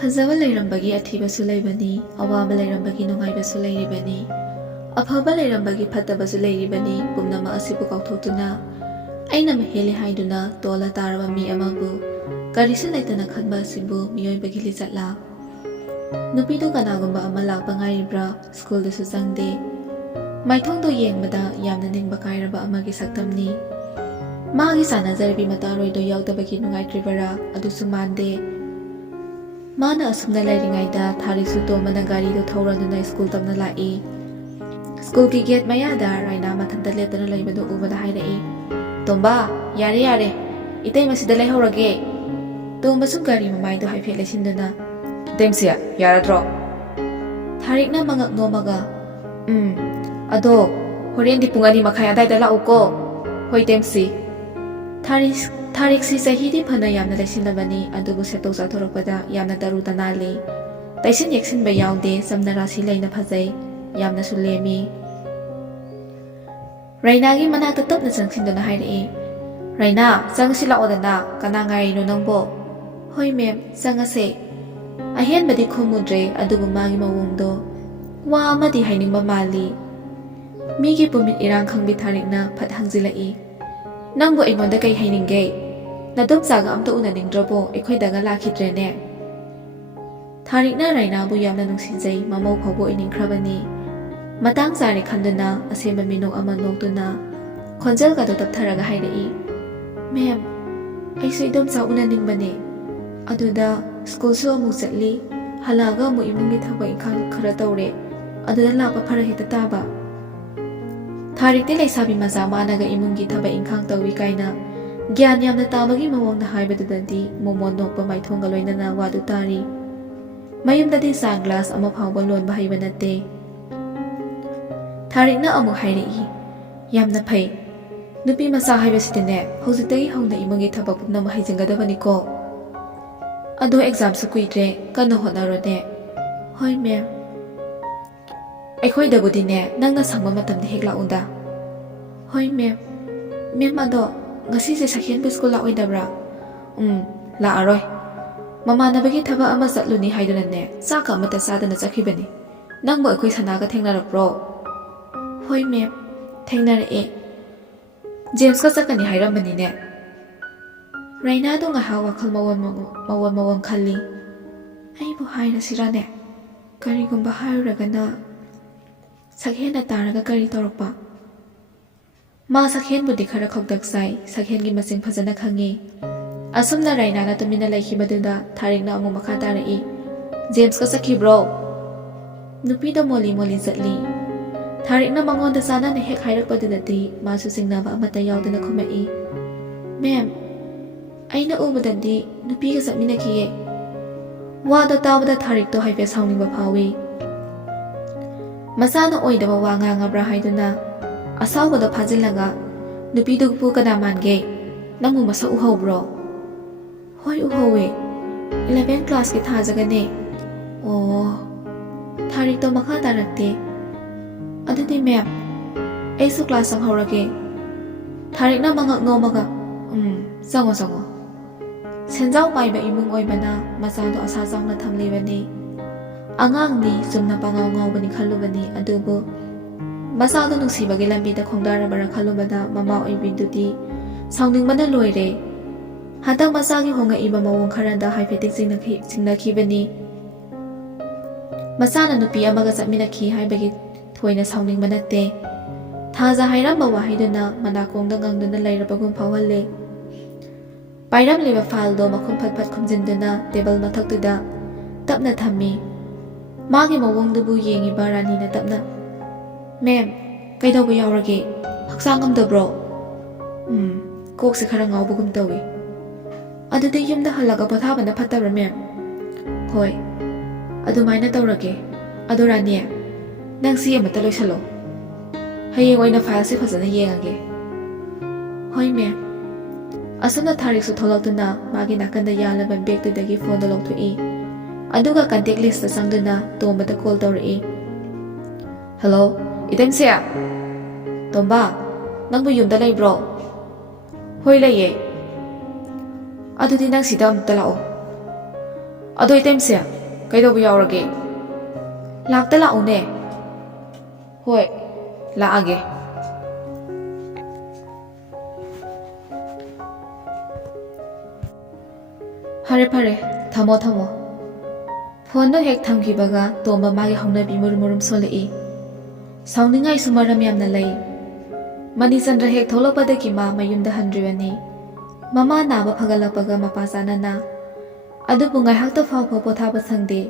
ꯐꯖꯕ ꯂꯩꯔꯝꯕꯒꯤ ꯑꯊꯤꯕꯁꯨ ꯂꯩꯕꯅꯤ, ꯑꯋꯥꯕ ꯂꯩꯔꯝꯕꯒꯤ ꯅꯨꯡꯉꯥꯏꯕꯁꯨ ꯂꯩꯔꯤꯕꯅꯤ, ꯑꯐꯕ ꯂꯩꯔꯝꯕꯒꯤ ꯐꯠꯇꯕꯁꯨ ꯂꯩꯔꯤꯕꯅꯤ꯫ ꯄꯨꯝꯅꯃꯛ ꯑꯁꯤꯕꯨ ꯀꯥꯎꯊꯣꯛꯇꯨꯅ ꯑꯩꯅ ꯃꯍꯦꯜꯂꯤ ꯍꯥꯏꯗꯨꯅ ꯇꯣꯜꯂ ꯇꯥꯔꯕ ꯃꯤ ꯑꯃꯕꯨ ꯀꯔꯤꯁꯨ ꯂꯩꯇꯅ ꯈꯟꯕ ꯑꯁꯤꯕꯨ ꯃꯤꯑꯣꯏꯕꯒꯤ ꯂꯤꯆꯠꯂꯥ? ꯅꯨꯄꯤꯗꯨ ꯀꯅꯥꯒꯨꯝꯕ ꯑꯃ ꯂꯥꯛꯄ ꯉꯥꯏꯔꯤꯕ꯭ꯔꯥ? ꯁ꯭ꯀꯨꯜꯗꯁꯨ ꯆꯪꯗꯦ꯫ ꯃꯥꯏꯊꯣꯡꯗꯣ ꯌꯦꯡꯕꯗ ꯌꯥꯝꯅ ꯅꯤꯡꯕ ꯀꯥꯏꯔꯕ ꯑꯃꯒꯤ ꯁꯛꯇꯝꯅꯤ꯫ ꯃꯥꯒꯤ ꯆꯥꯟꯅꯖꯔꯕꯤ ꯃꯇꯥꯔꯣꯏꯗꯣ ꯌꯥꯎꯗꯕꯒꯤ ꯅꯨꯡꯉꯥꯏꯇ꯭ꯔꯤꯕꯔꯥ? ꯑꯗꯨꯁꯨ ꯃꯥꯟꯗꯦ꯫ ꯃꯥꯅ ꯑꯁꯨꯝꯅ ꯂꯩꯔꯤꯉꯩꯗ ꯊꯥꯔꯤꯛꯁꯨ ꯇꯣꯝꯕꯅ ꯒꯥꯔꯤꯗꯨ ꯊꯧꯔꯗꯨꯅ ꯁ꯭ꯀꯨꯜ ꯇꯝꯅ ꯂꯥꯛꯏ꯫ ꯁ꯭ꯀꯨꯜꯒꯤ ꯒꯦꯠ ꯃꯌꯥꯗ ꯔꯥꯏꯅꯥ ꯃꯊꯟꯇ ꯂꯦꯞꯇꯨꯅ ꯂꯩꯕꯗꯨ ꯎꯕꯗ ꯍꯥꯏꯔꯛꯏ, "ꯇꯣꯝꯕꯥ, ꯌꯥꯔꯦ ꯌꯥꯔꯦ, ꯏꯇꯩꯃꯁꯤꯗ ꯂꯩꯍꯧꯔꯒꯦ." ꯇꯣꯝꯕꯁꯨ ꯒꯥꯔꯤ ꯃꯃꯥꯏꯗꯣ ꯍꯥꯏꯐꯦꯠ ꯂꯩꯁꯤꯟꯗꯨꯅ, "ꯏꯇꯩꯃꯁꯤ ꯌꯥꯔꯗ꯭ꯔꯣ?" ꯊꯥꯔꯤꯛꯅ ꯃꯉꯛ ꯅꯣꯝꯃꯒ, ꯑꯗꯣ ꯍꯣꯔꯦꯟꯗꯤ ꯄꯨꯡ 2:30 ꯑꯗꯥꯏꯗ ꯂꯥꯛꯎꯀꯣ." "ꯍꯣꯏ ꯏꯇꯩꯃꯁꯤ." ꯊꯥꯔꯤꯛꯁꯤ ꯆꯍꯤꯗꯤ ꯐꯅ ꯌꯥꯝꯅ ꯂꯩꯁꯤꯜꯂꯕꯅꯤ, ꯑꯗꯨꯕꯨ ꯁꯦꯠꯇꯣꯛ ꯆꯥꯊꯣꯔꯛꯄꯗ ꯌꯥꯝꯅ ꯇꯔꯨ ꯇꯅꯥꯜꯂꯤ꯫ ꯇꯩꯁꯤꯟ ꯌꯦꯛꯁꯤꯟꯕ ꯌꯥꯎꯗꯦ, ꯆꯝꯅ ꯔꯥꯁꯤ ꯂꯩꯅ ꯐꯖꯩ, ꯌꯥꯝꯅꯁꯨ ꯂꯦꯝꯃꯤ꯫ ꯔꯥꯏꯅꯥꯒꯤ ꯃꯅꯥꯛꯇ ꯇꯞꯅ ꯆꯪꯁꯤꯟꯗꯨꯅ ꯍꯥꯏꯔꯛꯏ, "ꯔꯥꯏꯅꯥ, ꯆꯪꯉꯁꯤ ꯂꯥꯛꯑꯣꯗꯅ, ꯀꯅꯥ ꯉꯥꯏꯔꯤꯅꯣ ꯅꯪꯕꯣ?" "ꯍꯣꯏ ꯃꯦꯝ, ꯆꯪꯉꯁꯦ." ꯑꯍꯦꯟꯕꯗꯤ ꯈꯨꯝꯃꯨꯗ꯭ꯔꯦ, ꯑꯗꯨꯕꯨ ꯃꯥꯒꯤ ꯃꯑꯣꯡꯗꯣ ꯋꯥ ꯑꯃꯗꯤ ꯍꯥꯏꯅꯤꯡꯕ ꯃꯥꯜꯂꯤ꯫ ꯃꯤꯒꯤ ꯄꯨꯃꯤꯠ ꯏꯔꯥꯡ ꯈꯪꯕꯤ ꯊꯥꯔꯤꯛꯅ ꯐꯠ ꯍꯪꯖꯤꯜꯂꯛꯏ, "ꯅꯪꯕꯨ ꯑꯩꯉꯣꯟꯗ ꯀꯩ ꯍꯥꯏꯅꯤꯡꯒꯦ? ꯅꯗꯣꯝꯆꯥꯒ ꯑꯝꯇ ꯎꯅꯅꯤꯡꯗ꯭ꯔꯕꯣ? ꯑꯩꯈꯣꯏꯗꯒ ꯂꯥꯛꯈꯤꯗ꯭ꯔꯦꯅꯦ." ꯊꯥꯔꯤꯛꯅ ꯔꯥꯏꯅꯥꯕꯨ ꯌꯥꯝꯅ ꯅꯨꯡꯁꯤꯖꯩ, ꯃꯃꯧ ꯐꯥꯎꯕ ꯑꯣꯏꯅꯤꯡꯈ꯭ꯔꯕꯅꯤ꯫ ꯃꯇꯥꯡ ꯆꯥꯔꯦ ꯈꯟꯗꯨꯅ ꯑꯁꯦꯡꯕ ꯃꯤꯅꯣꯛ ꯑꯃ ꯅꯣꯛꯇꯨꯅ ꯈꯣꯟꯖꯦꯜꯒꯗꯣ ꯇꯞꯊꯔꯒ ꯍꯥꯏꯔꯛꯏ, "ꯃꯦꯝ, ꯑꯩꯁꯨ ꯏꯗꯣꯝꯆꯥ ꯎꯅꯅꯤꯡꯕꯅꯦ꯫ ꯑꯗꯨꯗ ꯁ꯭ꯀꯨꯜꯁꯨ ꯑꯃꯨꯛ ꯆꯠꯂꯤ, ꯍꯜꯂꯛꯑꯒ ꯑꯃꯨꯛ ꯏꯃꯨꯡꯒꯤ ꯊꯕꯛ ꯏꯪꯈꯥꯡ ꯈꯔ ꯇꯧꯔꯦ, ꯑꯗꯨꯗ ꯂꯥꯛꯄ ꯐꯔꯛ ꯍꯦꯛꯇ ꯇꯥꯕ." ꯊꯥꯔꯤꯛꯇꯤ ꯂꯩꯁꯥꯕꯤ ꯃꯆꯥ ꯃꯥꯅꯒ ꯏꯃꯨꯡꯒꯤ ꯊꯕꯛ ꯏꯪꯈꯥꯡ ꯇꯧꯏ ꯀꯥꯏꯅ ꯒ꯭ꯌꯥꯟ ꯌꯥꯝꯅ ꯇꯥꯕꯒꯤ ꯃꯑꯣꯡꯗ ꯍꯥꯏꯕꯗꯨꯗꯗꯤ ꯃꯣꯃꯣꯟ ꯅꯣꯛꯄ ꯃꯥꯏꯊꯣꯡꯒ ꯂꯣꯏꯅꯅ ꯋꯥꯗꯨ ꯇꯥꯔꯤ꯫ ꯃꯌꯨꯝꯗꯗꯤ ꯆꯥ ꯒ꯭ꯂꯥꯁ ꯑꯃ ꯐꯥꯎꯕ ꯂꯣꯟꯕ ꯍꯩꯕ ꯅꯠꯇꯦ꯫ ꯊꯥꯔꯤꯛꯅ ꯑꯃꯨꯛ ꯍꯥꯏꯔꯛꯏ, "ꯌꯥꯝꯅ ꯐꯩ, ꯅꯨꯄꯤ ꯃꯆꯥ ꯍꯥꯏꯕꯁꯤꯗꯤꯅꯦ ꯍꯧꯖꯤꯛꯇꯒꯤ ꯍꯧꯅ ꯏꯃꯨꯡꯒꯤ ꯊꯕꯛ ꯄꯨꯝꯅꯃꯛ ꯍꯩꯖꯤꯟꯒꯗꯕꯅꯤꯀꯣ꯫ ꯑꯗꯣ ꯑꯦꯛꯖꯥꯝꯁꯨ ꯀꯨꯏꯗ꯭ꯔꯦ, ꯀꯟꯅ ꯍꯣꯠꯅꯔꯣꯅꯦ." "ꯍꯣꯏ ꯃꯦꯝ." "ꯑꯩꯈꯣꯏꯗꯕꯨꯗꯤꯅꯦ ꯅꯪꯅ ꯁꯪꯕ ꯃꯇꯝꯗ ꯍꯦꯛ ꯂꯥꯛꯎꯗ." "ꯍꯣꯏ ꯃꯦꯝ." "ꯃꯦꯝ, ꯑꯗꯣ ꯉꯁꯤꯁꯦ ꯁꯛꯍꯦꯟꯕ ꯁ꯭ꯀꯨꯜ ꯂꯥꯛꯑꯣꯏꯗꯕ꯭ꯔꯥ?" "ꯂꯥꯛꯑꯔꯣꯏ. ꯃꯃꯥꯟꯅꯕꯒꯤ ꯊꯕꯛ ꯑꯃ ꯆꯠꯂꯨꯅꯤ ꯍꯥꯏꯗꯨꯅꯅꯦ ꯆꯥꯛꯀ ꯑꯃꯠꯇ ꯆꯥꯗꯅ ꯆꯠꯈꯤꯕꯅꯤ꯫ ꯅꯪꯕꯨ ꯑꯩꯈꯣꯏ ꯁꯅꯥꯒ ꯊꯦꯡꯅꯔꯛꯄ꯭ꯔꯣ?" "ꯍꯣꯏ ꯃꯦꯝ, ꯊꯦꯡꯅꯔꯛꯑꯦ. ꯖꯦꯝꯁꯀ ꯆꯠꯀꯅꯤ ꯍꯥꯏꯔꯝꯕꯅꯤꯅꯦ." ꯔꯥꯏꯅꯥꯗꯣ ꯉꯥꯏꯍꯥꯛ ꯋꯥꯈꯜ ꯃꯑꯣꯟ ꯈꯜꯂꯤ꯫ "ꯑꯩꯕꯨ ꯍꯥꯏꯔꯁꯤꯔꯅꯦ? ꯀꯔꯤꯒꯨꯝꯕ ꯍꯥꯏꯔꯨꯔꯒꯅ ꯁꯛꯍꯦꯟꯅ ꯇꯥꯔꯒ ꯀꯔꯤ ꯇꯧꯔꯛꯄ?" ꯃꯥ ꯁꯛꯍꯦꯟꯕꯨꯗꯤ ꯈꯔ ꯈꯧꯇꯛ ꯆꯥꯏ, ꯁꯛꯍꯦꯟꯒꯤ ꯃꯁꯤꯡ ꯐꯖꯅ ꯈꯪꯉꯤ꯫ ꯑꯁꯨꯝꯅ ꯔꯥꯏꯅꯥꯅ ꯇꯨꯃꯤꯟꯅ ꯂꯩꯈꯤꯕꯗꯨꯗ ꯊꯥꯔꯤꯛꯅ ꯑꯃꯨꯛ ꯃꯈꯥ ꯇꯥꯔꯛꯏ, "ꯖꯦꯝꯁꯀ ꯆꯠꯈꯤꯕ꯭ꯔꯣ?" ꯅꯨꯄꯤꯗꯣ ꯃꯣꯜꯂꯤ ꯃꯣꯜꯂꯤ ꯆꯠꯂꯤ꯫ ꯊꯥꯔꯤꯛꯅ ꯃꯉꯣꯟꯗ ꯆꯥꯟꯅꯅ ꯍꯦꯛ ꯍꯥꯏꯔꯛꯄꯗꯨꯗꯗꯤ ꯃꯥꯁꯨ ꯆꯤꯡꯅꯕ ꯑꯃꯠꯇ ꯌꯥꯎꯗꯅ ꯈꯨꯝꯃꯛꯏ, "ꯃꯦꯝ, ꯑꯩꯅ ꯎꯕꯗꯗꯤ ꯅꯨꯄꯤꯒ ꯆꯠꯃꯤꯟꯅꯈꯤꯌꯦ." ꯋꯥꯗꯣ ꯇꯥꯕꯗ ꯊꯥꯔꯤꯛꯇꯣ ꯍꯥꯏꯐꯦꯠ ꯁꯥꯎꯅꯤꯡꯕ ꯐꯥꯎꯏ꯫ ꯃꯆꯥꯅ ꯑꯣꯏꯗꯕ ꯋꯥ ꯉꯥꯡꯉꯕ꯭ꯔꯥ ꯍꯥꯏꯗꯨꯅ ꯑꯁꯥꯎꯕꯗꯣ ꯐꯥꯖꯤꯜꯂꯒ, "ꯅꯨꯄꯤꯗꯨꯕꯨ ꯀꯅꯥ ꯃꯥꯟꯒꯦ? ꯅꯪꯕꯨ ꯃꯁꯛ ꯎꯍꯧꯕ꯭ꯔꯣ?" "ꯍꯣꯏ ꯎꯍꯧꯋꯦ, 11 ꯀ꯭ꯂꯥꯁꯀꯤ ꯊꯥꯖꯒꯅꯦ." "ꯑꯣ." ꯊꯥꯔꯤꯛꯇꯣ ꯃꯈꯥ ꯇꯥꯔꯛꯇꯦ꯫ "ꯑꯗꯨꯗꯤ ꯃꯦꯝ, ꯑꯩꯁꯨ ꯀ꯭ꯂꯥꯁ ꯆꯪꯍꯧꯔꯒꯦ." ꯊꯥꯔꯤꯛꯅ ꯃꯉꯛ ꯅꯣꯝꯃꯒ, ꯆꯪꯉꯣ ꯆꯪꯉꯣ." ꯁꯦꯟꯖꯥꯎ ꯄꯥꯏꯕ ꯏꯃꯨꯡ ꯑꯣꯏꯕꯅ ꯃꯆꯥꯗꯣ ꯑꯁꯥ ꯆꯥꯎꯅ ꯊꯝꯂꯤꯕꯅꯤ꯫ ꯑꯉꯥꯡꯅꯤ, ꯆꯨꯝꯅ ꯄꯉꯥꯎ ꯉꯥꯎꯕꯅꯤ ꯈꯜꯂꯨꯕꯅꯤ, ꯑꯗꯨꯕꯨ ꯃꯆꯥꯗꯣ ꯅꯨꯡꯁꯤꯕꯒꯤ ꯂꯝꯕꯤꯗ ꯈꯣꯡꯗꯥꯔꯕꯔꯥ ꯈꯜꯂꯨꯕꯗ ꯃꯃꯥ ꯑꯣꯏꯕꯤꯗꯨꯗꯤ ꯁꯥꯎꯅꯤꯡꯕꯅ ꯂꯣꯏꯔꯦ꯫ ꯍꯟꯗꯛ ꯃꯆꯥꯒꯤ ꯍꯣꯡꯉꯛꯏꯕ ꯃꯑꯣꯡ ꯈꯔꯗ ꯍꯥꯏꯐꯦꯠꯇꯤ ꯆꯤꯡꯅꯈꯤꯕꯅꯤ꯫ ꯃꯆꯥꯅ ꯅꯨꯄꯤ ꯑꯃꯒ ꯆꯠꯃꯤꯟꯅꯈꯤ ꯍꯥꯏꯕꯒꯤ ꯊꯣꯏꯅ ꯁꯥꯎꯅꯤꯡꯕ ꯅꯠꯇꯦ꯫ ꯊꯥꯖ ꯍꯥꯏꯔꯝꯕ ꯋꯥꯍꯩꯗꯨꯅ ꯃꯅꯥꯀꯣꯡꯗ ꯉꯪꯗꯨꯅ ꯂꯩꯔꯕꯒꯨꯝ ꯐꯥꯎꯍꯜꯂꯤ꯫ ꯄꯥꯏꯔꯝꯂꯤꯕ ꯐꯥꯏꯜꯗꯣ ꯃꯈꯨꯝ ꯐꯠ ꯐꯠ ꯈꯨꯝꯖꯤꯟꯗꯨꯅ ꯇꯦꯕꯜ ꯃꯊꯛꯇꯨꯗ ꯇꯞꯅ ꯊꯝꯃꯤ꯫ ꯃꯥꯒꯤ ꯃꯑꯣꯡꯗꯨꯕꯨ ꯌꯦꯡꯉꯤꯕ ꯔꯥꯅꯤꯅ ꯇꯞꯅ, "ꯃꯦꯝ, ꯀꯩꯗꯧꯕ ꯌꯥꯎꯔꯒꯦ? ꯍꯛꯆꯥꯡ ꯉꯝꯗꯕ꯭ꯔꯣ?" "ꯀꯣꯛꯁꯦ ꯈꯔ ꯉꯥꯎꯕꯒꯨꯝ ꯇꯧꯏ." "ꯑꯗꯨꯗꯤ ꯌꯨꯝꯗ ꯍꯜꯂꯒ ꯄꯣꯊꯥꯕꯅ ꯐꯠꯇꯕ꯭ꯔꯥ ꯃꯦꯝ?" "ꯍꯣꯏ, ꯑꯗꯨꯃꯥꯏꯅ ꯇꯧꯔꯒꯦ꯫ ꯑꯗꯣ ꯔꯥꯅꯤ, ꯅꯪ ꯁꯤ ꯑꯃꯠꯇ ꯂꯣꯏꯁꯜꯂꯣ. ꯍꯌꯦꯡ ꯑꯣꯏꯅ ꯐꯥꯏꯜꯁꯦ ꯐꯖꯅ ꯌꯦꯡꯉꯒꯦ." "ꯍꯣꯏ ꯃꯦꯝ." ꯑꯁꯨꯝꯅ ꯊꯥꯔꯤꯛꯁꯨ ꯊꯣꯛꯂꯛꯇꯨꯅ ꯃꯥꯒꯤ ꯅꯥꯀꯟꯗ ꯌꯥꯜꯂꯕ ꯕꯦꯒꯇꯨꯗꯒꯤ ꯐꯣꯟꯗꯣ ꯂꯧꯊꯣꯛꯏ, ꯑꯗꯨꯒ ꯀꯟꯇꯦꯛ ꯂꯤꯁꯇ ꯆꯪꯗꯨꯅ ꯇꯣꯝꯕꯗ ꯀꯣꯜ ꯇꯧꯔꯛꯏ꯫ "ꯍꯜꯂꯣ, ꯏꯇꯩꯃꯁꯤ? ꯇꯣꯝꯕꯥ, ꯅꯪꯕꯨ ꯌꯨꯝꯗ ꯂꯩꯕ꯭ꯔꯣ?" "ꯍꯣꯏ ꯂꯩꯌꯦ." "ꯑꯗꯨꯗꯤ ꯅꯪ ꯁꯤꯗ ꯑꯃꯨꯛꯇ ꯂꯥꯛꯑꯣ." ꯑꯗꯣ ꯏꯇꯩꯝꯁꯦ ꯀꯩꯗꯧꯕ ꯌꯥꯎꯔꯒꯦ? ꯂꯥꯛꯇ ꯂꯥꯛꯎꯅꯦ. ꯍꯣꯏ ꯂꯥꯛꯑꯒꯦ. ꯐꯔꯦ ꯊꯝꯃꯣ ꯊꯝꯃꯣ. ꯐꯣꯟꯗꯣ ꯍꯦꯛ ꯊꯝꯈꯤꯕꯒ ꯇꯣꯝꯕ ꯃꯥꯒꯤ ꯍꯧꯅꯕꯤ ꯃꯨꯔꯨꯝ ꯁꯣꯜꯂꯛꯏ. ꯁꯥꯎꯅꯤꯡꯉꯥꯏꯁꯨ ꯃꯔꯝ ꯌꯥꯝꯅ ꯂꯩ. ꯃꯅꯤꯆꯟꯗ꯭ꯔ ꯍꯦꯛ ꯊꯣꯛꯂꯛꯄꯗꯒꯤ ꯃꯥ ꯃꯌꯨꯝꯗ ꯍꯟꯗ꯭ꯔꯤꯕꯅꯤ. ꯃꯃꯥ ꯅꯥꯕ ꯐꯒꯠꯂꯛꯄꯒ ꯃꯄꯥ ꯆꯥꯟꯅꯅ. ꯑꯗꯨꯕꯨ ꯉꯥꯏꯍꯥꯛꯇ ꯐꯥꯎꯕ ꯄꯣꯊꯥꯕ ꯁꯪꯗꯦ.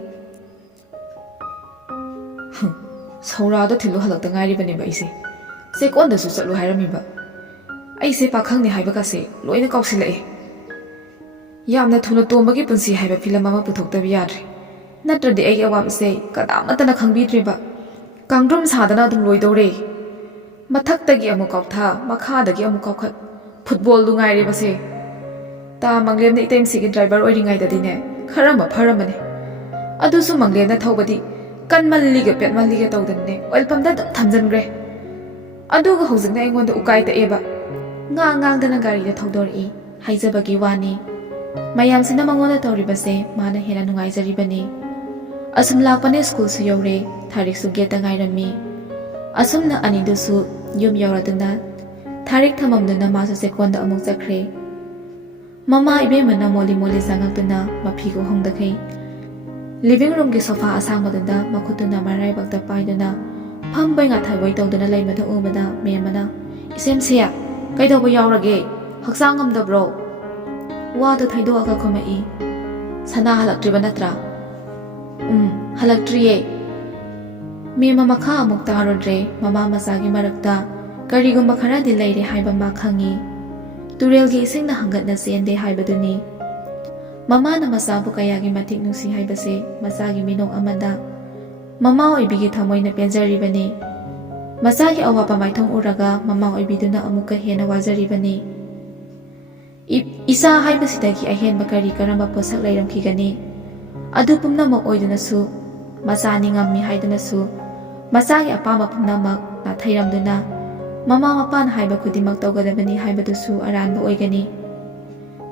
ꯁꯧꯔꯥꯗꯣ ꯊꯤꯜꯂꯨ ꯍꯜꯂꯛꯇ ꯉꯥꯏꯔꯤꯕꯅꯦꯕ ꯑꯩꯁꯦ. ꯆꯦꯛꯀꯣꯟꯗꯁꯨ ꯆꯠꯂꯨ ꯍꯥꯏꯔꯝꯃꯤꯕ. ꯑꯩꯁꯦ ꯄꯥꯈꯪꯅꯤ ꯍꯥꯏꯕꯒꯁꯦ ꯂꯣꯏꯅ ꯀꯥꯎꯁꯤꯜꯂꯛꯑꯦ. ꯌꯥꯝꯅ ꯊꯨꯅ ꯇꯣꯝꯕꯒꯤ ꯄꯨꯟꯁꯤ ꯍꯥꯏꯕ ꯐꯤꯂꯝ ꯑꯃ ꯄꯨꯊꯣꯛꯇꯕ ꯌꯥꯗ꯭ꯔꯦ. ꯅꯠꯇ꯭ꯔꯗꯤ ꯑꯩꯒꯤ ꯑꯋꯥꯕꯁꯦ ꯀꯅꯥꯃꯠꯇꯅ ꯈꯪꯕꯤꯗ꯭ꯔꯤꯕ. ꯀꯥꯡꯗ꯭ꯔꯨꯝ ꯁꯥꯗꯅ ꯑꯗꯨꯝ ꯂꯣꯏꯗꯧꯔꯦ. ꯃꯊꯛꯇꯒꯤ ꯑꯃꯨꯛ ꯀꯥꯎꯊ, ꯃꯈꯥꯗꯒꯤ ꯑꯃꯨꯛ ꯀꯥꯎꯈꯠ. ꯐꯨꯠꯕꯣꯜꯗꯨ ꯉꯥꯏꯔꯤꯕꯁꯦ. ꯇꯥ ꯃꯪꯂꯦꯝꯅ ꯏꯇꯩꯝꯁꯤꯒꯤ ꯗ꯭ꯔꯥꯏꯚꯔ ꯑꯣꯏꯔꯤꯉꯩꯗꯗꯤꯅꯦ ꯈꯔꯃ ꯐꯔꯝꯕꯅꯦ. ꯑꯗꯨꯁꯨ ꯃꯪꯂꯦꯝꯅ ꯊꯧꯕꯗꯤ ꯀꯟꯃꯜꯂꯤꯒ ꯄꯦꯠꯃꯜꯂꯤꯒ ꯇꯧꯗꯅꯅꯦ ꯑꯣꯏꯜ ꯄꯝꯗ ꯑꯗꯨꯝ ꯊꯝꯖꯤꯟꯈ꯭ꯔꯦ. ꯑꯗꯨꯒ ꯍꯧꯖꯤꯛꯅ ꯑꯩꯉꯣꯟꯗ ꯎꯀꯥꯏ ꯇꯛꯑꯦꯕ. ꯉꯥꯡꯗꯅ ꯒꯥꯔꯤꯗ ꯊꯧꯗꯣꯔꯛꯏ. ꯍꯥꯏꯖꯕꯒꯤ ꯋꯥꯅꯤ. ꯃꯌꯥꯝꯁꯤꯅ ꯃꯉꯣꯟꯗ ꯇꯧꯔꯤꯕꯁꯦ ꯃꯥꯅ ꯍꯦꯟꯅ ꯅꯨꯡꯉꯥꯏꯖꯔꯤꯕꯅꯤ. ꯑꯁꯨꯝ ꯂꯥꯛꯄꯅꯦ ꯁ꯭ꯀꯨꯜꯁꯨ ꯌꯧꯔꯦ. ꯊꯥꯔꯤꯛꯁꯨ ꯒꯦꯠꯇ ꯉꯥꯏꯔꯝꯃꯤ. ꯑꯁꯨꯝꯅ ꯑꯅꯤꯗꯨꯁꯨ ꯌꯨꯝ ꯌꯧꯔꯗꯨꯅ ꯊꯥꯔꯤꯛ ꯊꯃꯝꯗꯨꯅ ꯃꯥꯁꯨ ꯆꯦꯛꯀꯣꯟꯗ ꯑꯃꯨꯛ ꯆꯠꯈ꯭ꯔꯦ. ꯃꯃꯥ ꯏꯕꯦꯝꯃꯅ ꯃꯣꯜꯂꯤ ꯆꯪꯉꯛꯇꯨꯅ ꯃꯐꯤꯒ ꯍꯣꯡꯗꯈꯩ. ꯂꯤꯚꯤꯡ ꯔꯨꯝꯒꯤ ꯁꯣꯐꯥ ꯑꯁꯥꯡꯕꯗꯨꯗ ꯃꯈꯨꯠꯇꯨꯅ ꯃꯔꯥꯏꯕꯛꯇ ꯄꯥꯏꯗꯨꯅ ꯐꯝꯕꯣꯏ ꯉꯥꯊꯕꯣꯏ ꯇꯧꯗꯨꯅ ꯂꯩꯕꯗ ꯎꯕꯗ ꯃꯦꯝꯃꯅ, "ꯏꯆꯦꯝꯁꯤ ꯀꯩꯗꯧꯕ ꯌꯥꯎꯔꯒꯦ? ꯍꯛꯆꯥꯡ ꯉꯝꯗꯕ꯭ꯔꯣ?" ꯋꯥꯗꯨ ꯊꯩꯗꯣꯛꯑꯒ ꯈꯨꯝꯃꯛꯏ. "ꯁꯅꯥ ꯍꯜꯂꯛꯇ꯭ꯔꯤꯕ ꯅꯠꯇ꯭ꯔꯥ?" "ꯍꯜꯂꯛꯇ꯭ꯔꯤꯌꯦ." ꯃꯦꯝꯃ ꯃꯈꯥ ꯑꯃꯨꯛ ꯇꯥꯔꯨꯗ꯭ꯔꯦ. ꯃꯃꯥ ꯃꯆꯥꯒꯤ ꯃꯔꯛꯇ ꯀꯔꯤꯒꯨꯝꯕ ꯈꯔꯗꯤ ꯂꯩꯔꯦ ꯍꯥꯏꯕ ꯃꯥ ꯈꯪꯉꯤ. ꯇꯨꯔꯦꯜꯒꯤ ꯏꯁꯤꯡꯅ ꯍꯪꯒꯠꯅ ꯆꯦꯟꯗꯦ ꯍꯥꯏꯕꯗꯨꯅꯤ. ꯃꯃꯥꯅ ꯃꯆꯥꯕꯨ ꯀꯌꯥꯒꯤ ꯃꯇꯤꯛ ꯅꯨꯡꯁꯤ ꯍꯥꯏꯕꯁꯦ ꯃꯆꯥꯒꯤ ꯃꯤꯅꯣꯛ ꯑꯃꯗ ꯃꯃꯥ ꯑꯣꯏꯕꯤꯒꯤ ꯊꯃꯣꯏꯅ ꯄꯦꯟꯖꯔꯤꯕꯅꯤ. ꯃꯆꯥꯒꯤ ꯑꯋꯥꯕ ꯃꯥꯏꯊꯣꯡ ꯎꯔꯒ ꯃꯃꯥ ꯑꯣꯏꯕꯤꯗꯨꯅ ꯑꯃꯨꯛꯀ ꯍꯦꯟꯅ ꯋꯥꯖꯔꯤꯕꯅꯤ. ꯏꯆꯥ ꯍꯥꯏꯕꯁꯤꯗꯒꯤ ꯑꯍꯦꯟꯕ ꯀꯔꯝꯕ ꯄꯣꯠꯁꯛ ꯂꯩꯔꯝꯈꯤꯒꯅꯤ? ꯑꯗꯨ ꯄꯨꯝꯅꯃꯛ ꯑꯣꯏꯗꯨꯅꯁꯨ, ꯃꯆꯥꯅꯤ ꯉꯝꯃꯤ ꯍꯥꯏꯗꯨꯅꯁꯨ, ꯃꯆꯥꯒꯤ ꯑꯄꯥꯝꯕ ꯄꯨꯝꯅꯃꯛ ꯅꯥꯊꯩꯔꯝꯗꯨꯅ ꯃꯃꯥ ꯃꯄꯥꯅ ꯍꯥꯏꯕ ꯈꯨꯗꯤꯡꯃꯛ ꯇꯧꯒꯗꯕꯅꯤ ꯍꯥꯏꯕꯗꯨꯁꯨ ꯑꯔꯥꯟꯕ ꯑꯣꯏꯒꯅꯤ.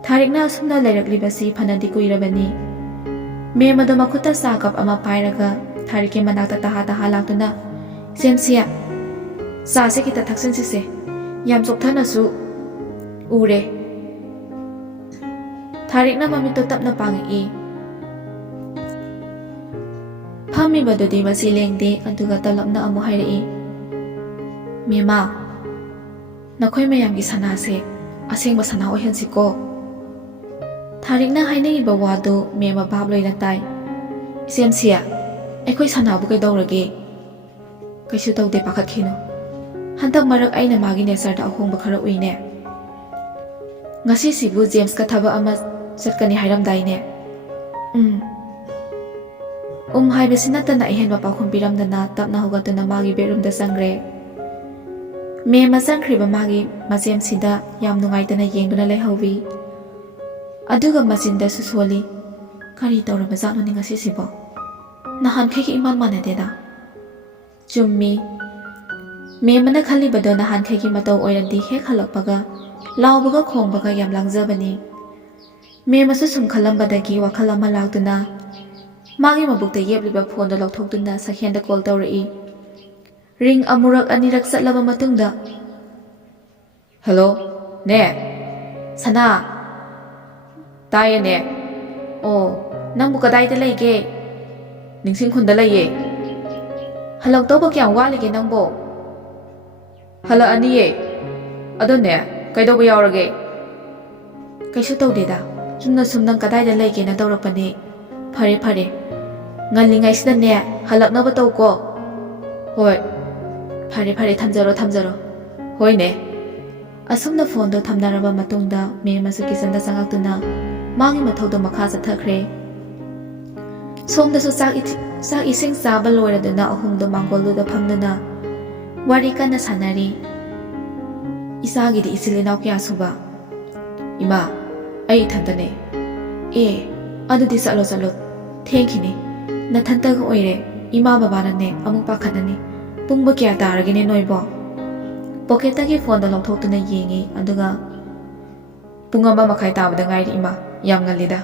ꯊꯥꯔꯤꯛꯅ ꯑꯁꯨꯝꯅ ꯂꯩꯔꯛꯂꯤꯕꯁꯤ ꯐꯅꯗꯤ ꯀꯨꯏꯔꯕꯅꯤ. ꯃꯦꯝꯃꯗꯣ ꯃꯈꯨꯠꯇ ꯆꯥ ꯀꯞ ꯑꯃ ꯄꯥꯏꯔꯒ ꯊꯥꯔꯤꯛꯀꯤ ꯃꯅꯥꯛꯇ ꯇꯍꯥ ꯂꯥꯛꯇꯨꯅ, "ꯏꯆꯦꯝꯁꯤ, ꯆꯥꯁꯦ ꯈꯤꯇ ꯊꯛꯆꯤꯟꯁꯤꯁꯦ. ꯌꯥꯝ ꯆꯣꯛꯊꯅꯁꯨ ꯎꯔꯦ." ꯊꯥꯔꯤꯛꯅ ꯃꯃꯤꯠꯇꯣ ꯇꯞꯅ ꯄꯥꯡꯉꯛꯏ. ꯐꯝꯃꯤꯕꯗꯨꯗꯤ ꯃꯆꯤ ꯂꯦꯡꯗꯦ. ꯑꯗꯨꯒ ꯇꯞꯂꯞꯅ ꯑꯃꯨꯛ ꯍꯥꯏꯔꯛꯏ. "ꯃꯦꯝꯃ, ꯅꯈꯣꯏ ꯃꯌꯥꯝꯒꯤ ꯁꯅꯥꯁꯦ ꯑꯁꯦꯡꯕ ꯁꯅꯥ ꯑꯣꯏꯍꯟꯁꯤꯀꯣ." ꯊꯥꯔꯤꯛꯅ ꯍꯥꯏꯅꯤꯡꯉꯤꯕ ꯋꯥꯗꯨ ꯃꯦꯝꯃ ꯚꯥꯞ ꯂꯣꯏꯅ ꯇꯥꯏ. "ꯏꯆꯦꯝꯁꯤ, ꯑꯩꯈꯣꯏ ꯁꯅꯥꯕꯨ ꯀꯩꯗꯧꯔꯒꯦ?" "ꯀꯩꯁꯨ ꯇꯧꯗꯦ, ꯄꯥꯈꯠꯈꯤꯅꯨ. ꯍꯟꯗꯛ ꯃꯔꯛ ꯑꯩꯅ ꯃꯥꯒꯤ ꯅꯦꯆꯔꯗ ꯑꯍꯣꯡꯕ ꯈꯔ ꯎꯏꯅꯦ. ꯉꯁꯤꯁꯤꯕꯨ ꯖꯦꯝꯁꯀ ꯊꯕꯛ ꯑꯃ ꯆꯠꯀꯅꯤ ꯍꯥꯏꯔꯝꯗꯥꯏꯅꯦ?" ꯍꯥꯏꯕꯁꯤ ꯅꯠꯇꯅ ꯑꯍꯦꯟꯕ ꯄꯥꯎꯈꯨꯝ ꯄꯤꯔꯝꯗꯅ ꯇꯞꯅ ꯍꯧꯒꯠꯇꯨꯅ ꯃꯥꯒꯤ ꯕꯦꯠꯔꯨꯝꯗ ꯆꯪꯈ꯭ꯔꯦ. ꯃꯦꯝꯃ ꯆꯪꯈ꯭ꯔꯤꯕ ꯃꯥꯒꯤ ꯃꯆꯦꯝꯁꯤꯗ ꯌꯥꯝ ꯅꯨꯡꯉꯥꯏꯇꯅ ꯌꯦꯡꯗꯨꯅ ꯂꯩꯍꯧꯋꯤ. ꯑꯗꯨꯒ ꯃꯆꯤꯟꯗꯁꯨ ꯁꯣꯜꯂꯤ. "ꯀꯔꯤ ꯇꯧꯔꯕꯖꯥꯠꯅꯣꯅꯦ ꯉꯁꯤꯁꯤꯕꯣ? ꯅꯍꯥꯟꯈꯩꯒ ꯏꯃꯥꯟ ꯃꯥꯟꯅꯗꯦꯗ." ꯆꯨꯝꯃꯤ. ꯃꯦꯝꯃꯅ ꯈꯜꯂꯤꯕꯗꯣ ꯅꯍꯥꯟꯈꯩꯒꯤ ꯃꯇꯧ ꯑꯣꯏꯔꯗꯤ ꯍꯦꯛ ꯍꯜꯂꯛꯄꯒ ꯂꯥꯎꯕꯒ ꯈꯣꯡꯕꯒ ꯌꯥꯝ ꯂꯥꯡꯖꯕꯅꯤ. ꯃꯦꯝꯃꯁꯨ ꯁꯨꯝ ꯈꯜꯂꯝꯕꯗꯒꯤ ꯋꯥꯈꯜ ꯑꯃ ꯂꯥꯛꯇꯨꯅ ꯃꯥꯒꯤ ꯃꯕꯨꯛꯇ ꯌꯦꯞꯂꯤꯕ ꯐꯣꯟꯗꯣ ꯂꯧꯊꯣꯛꯇꯨꯅ ꯁꯛꯍꯦꯟꯗ ꯀꯣꯜ ꯇꯧꯔꯛꯏ. ꯔꯤꯡ ꯑꯃꯨꯔꯛ ꯑꯅꯤꯔꯛ ꯆꯠꯂꯕ ꯃꯇꯨꯡꯗ, "ꯍꯦꯜꯂꯣ, ꯅꯦ? ꯁꯅꯥ?" "ꯇꯥꯏꯌꯦ ꯅꯦ." "ꯑꯣ, ꯅꯪꯕꯨ ꯀꯗꯥꯏꯗ ꯂꯩꯒꯦ?" "ꯅꯤꯡꯁꯤꯡꯈꯨꯟꯗ ꯂꯩꯌꯦ." "ꯍꯜꯂꯛꯇꯧꯕ ꯀꯌꯥꯝ ꯋꯥꯠꯂꯤꯒꯦ ꯅꯪꯕꯣ?" "ꯍꯜꯂꯛꯑꯅꯤꯌꯦ." "ꯑꯗꯨꯅꯦ, ꯀꯩꯗꯧꯕ ꯌꯥꯎꯔꯒꯦ?" "ꯀꯩꯁꯨ ꯇꯧꯗꯦꯗ. ꯆꯨꯝꯅ ꯁꯨꯝ ꯅꯪ ꯀꯗꯥꯏꯗ ꯂꯩꯒꯦꯅ ꯇꯧꯔꯛꯄꯅꯦ." "ꯐꯔꯦ. ꯉꯜꯂꯤꯉꯩꯁꯤꯗꯅꯦ ꯍꯜꯂꯛꯅꯕ ꯇꯧꯀꯣ." "ꯍꯣꯏ." "ꯐꯔꯦ, ꯊꯝꯖꯔꯣ." "ꯍꯣꯏꯅꯦ." ꯑꯁꯨꯝꯅ ꯐꯣꯟꯗꯣ ꯊꯝꯅꯔꯕ ꯃꯇꯨꯡꯗ ꯃꯦꯝꯃꯁꯨ ꯀꯤꯆꯟꯗ ꯆꯪꯉꯛꯇꯨꯅ ꯃꯥꯒꯤ ꯃꯊꯧꯗꯣ ꯃꯈꯥ ꯆꯠꯊꯈ꯭ꯔꯦ. ꯁꯣꯝꯗꯁꯨ ꯆꯥꯛ ꯏꯁꯤꯡ ꯆꯥꯕ ꯂꯣꯏꯔꯗꯨꯅ ꯑꯍꯨꯝꯗꯣ ꯃꯥꯡꯒꯣꯜꯗꯨꯗ ꯐꯝꯗꯨꯅ ꯋꯥꯔꯤ ꯀꯟꯅ ꯁꯥꯟꯅꯔꯤ. "ꯏꯆꯥꯒꯤꯗꯤ ꯏꯆꯤꯜ ꯏꯅꯥꯎ ꯀꯌꯥ ꯁꯨꯕ?" "ꯏꯃꯥ, ꯑꯩ ꯏꯊꯟꯇꯅꯦ." "ꯑꯦ, ꯑꯗꯨꯗꯤ ꯆꯠꯂꯣ. ꯊꯦꯡꯈꯤꯅꯤ. ꯅꯊꯟꯇꯒ ꯑꯣꯏꯔꯦ. ꯏꯃꯥ ꯕꯕꯥꯅꯅꯦ ꯑꯃꯨꯛ ꯄꯥꯈꯠꯅꯅꯤ. ꯄꯨꯡꯕꯨ ꯀꯌꯥ ꯇꯥꯔꯒꯦꯅꯦ ꯅꯣꯏꯕꯣ?" ꯄꯣꯀꯦꯠꯇꯒꯤ ꯐꯣꯟꯗꯣ ꯂꯧꯊꯣꯛꯇꯨꯅ ꯌꯦꯡꯉꯤ. ꯑꯗꯨꯒ, "1:30 ꯇꯥꯕꯗ ꯉꯥꯏꯔꯤ ꯏꯃꯥ. ꯌꯥꯝ ꯉꯜꯂꯤꯗ."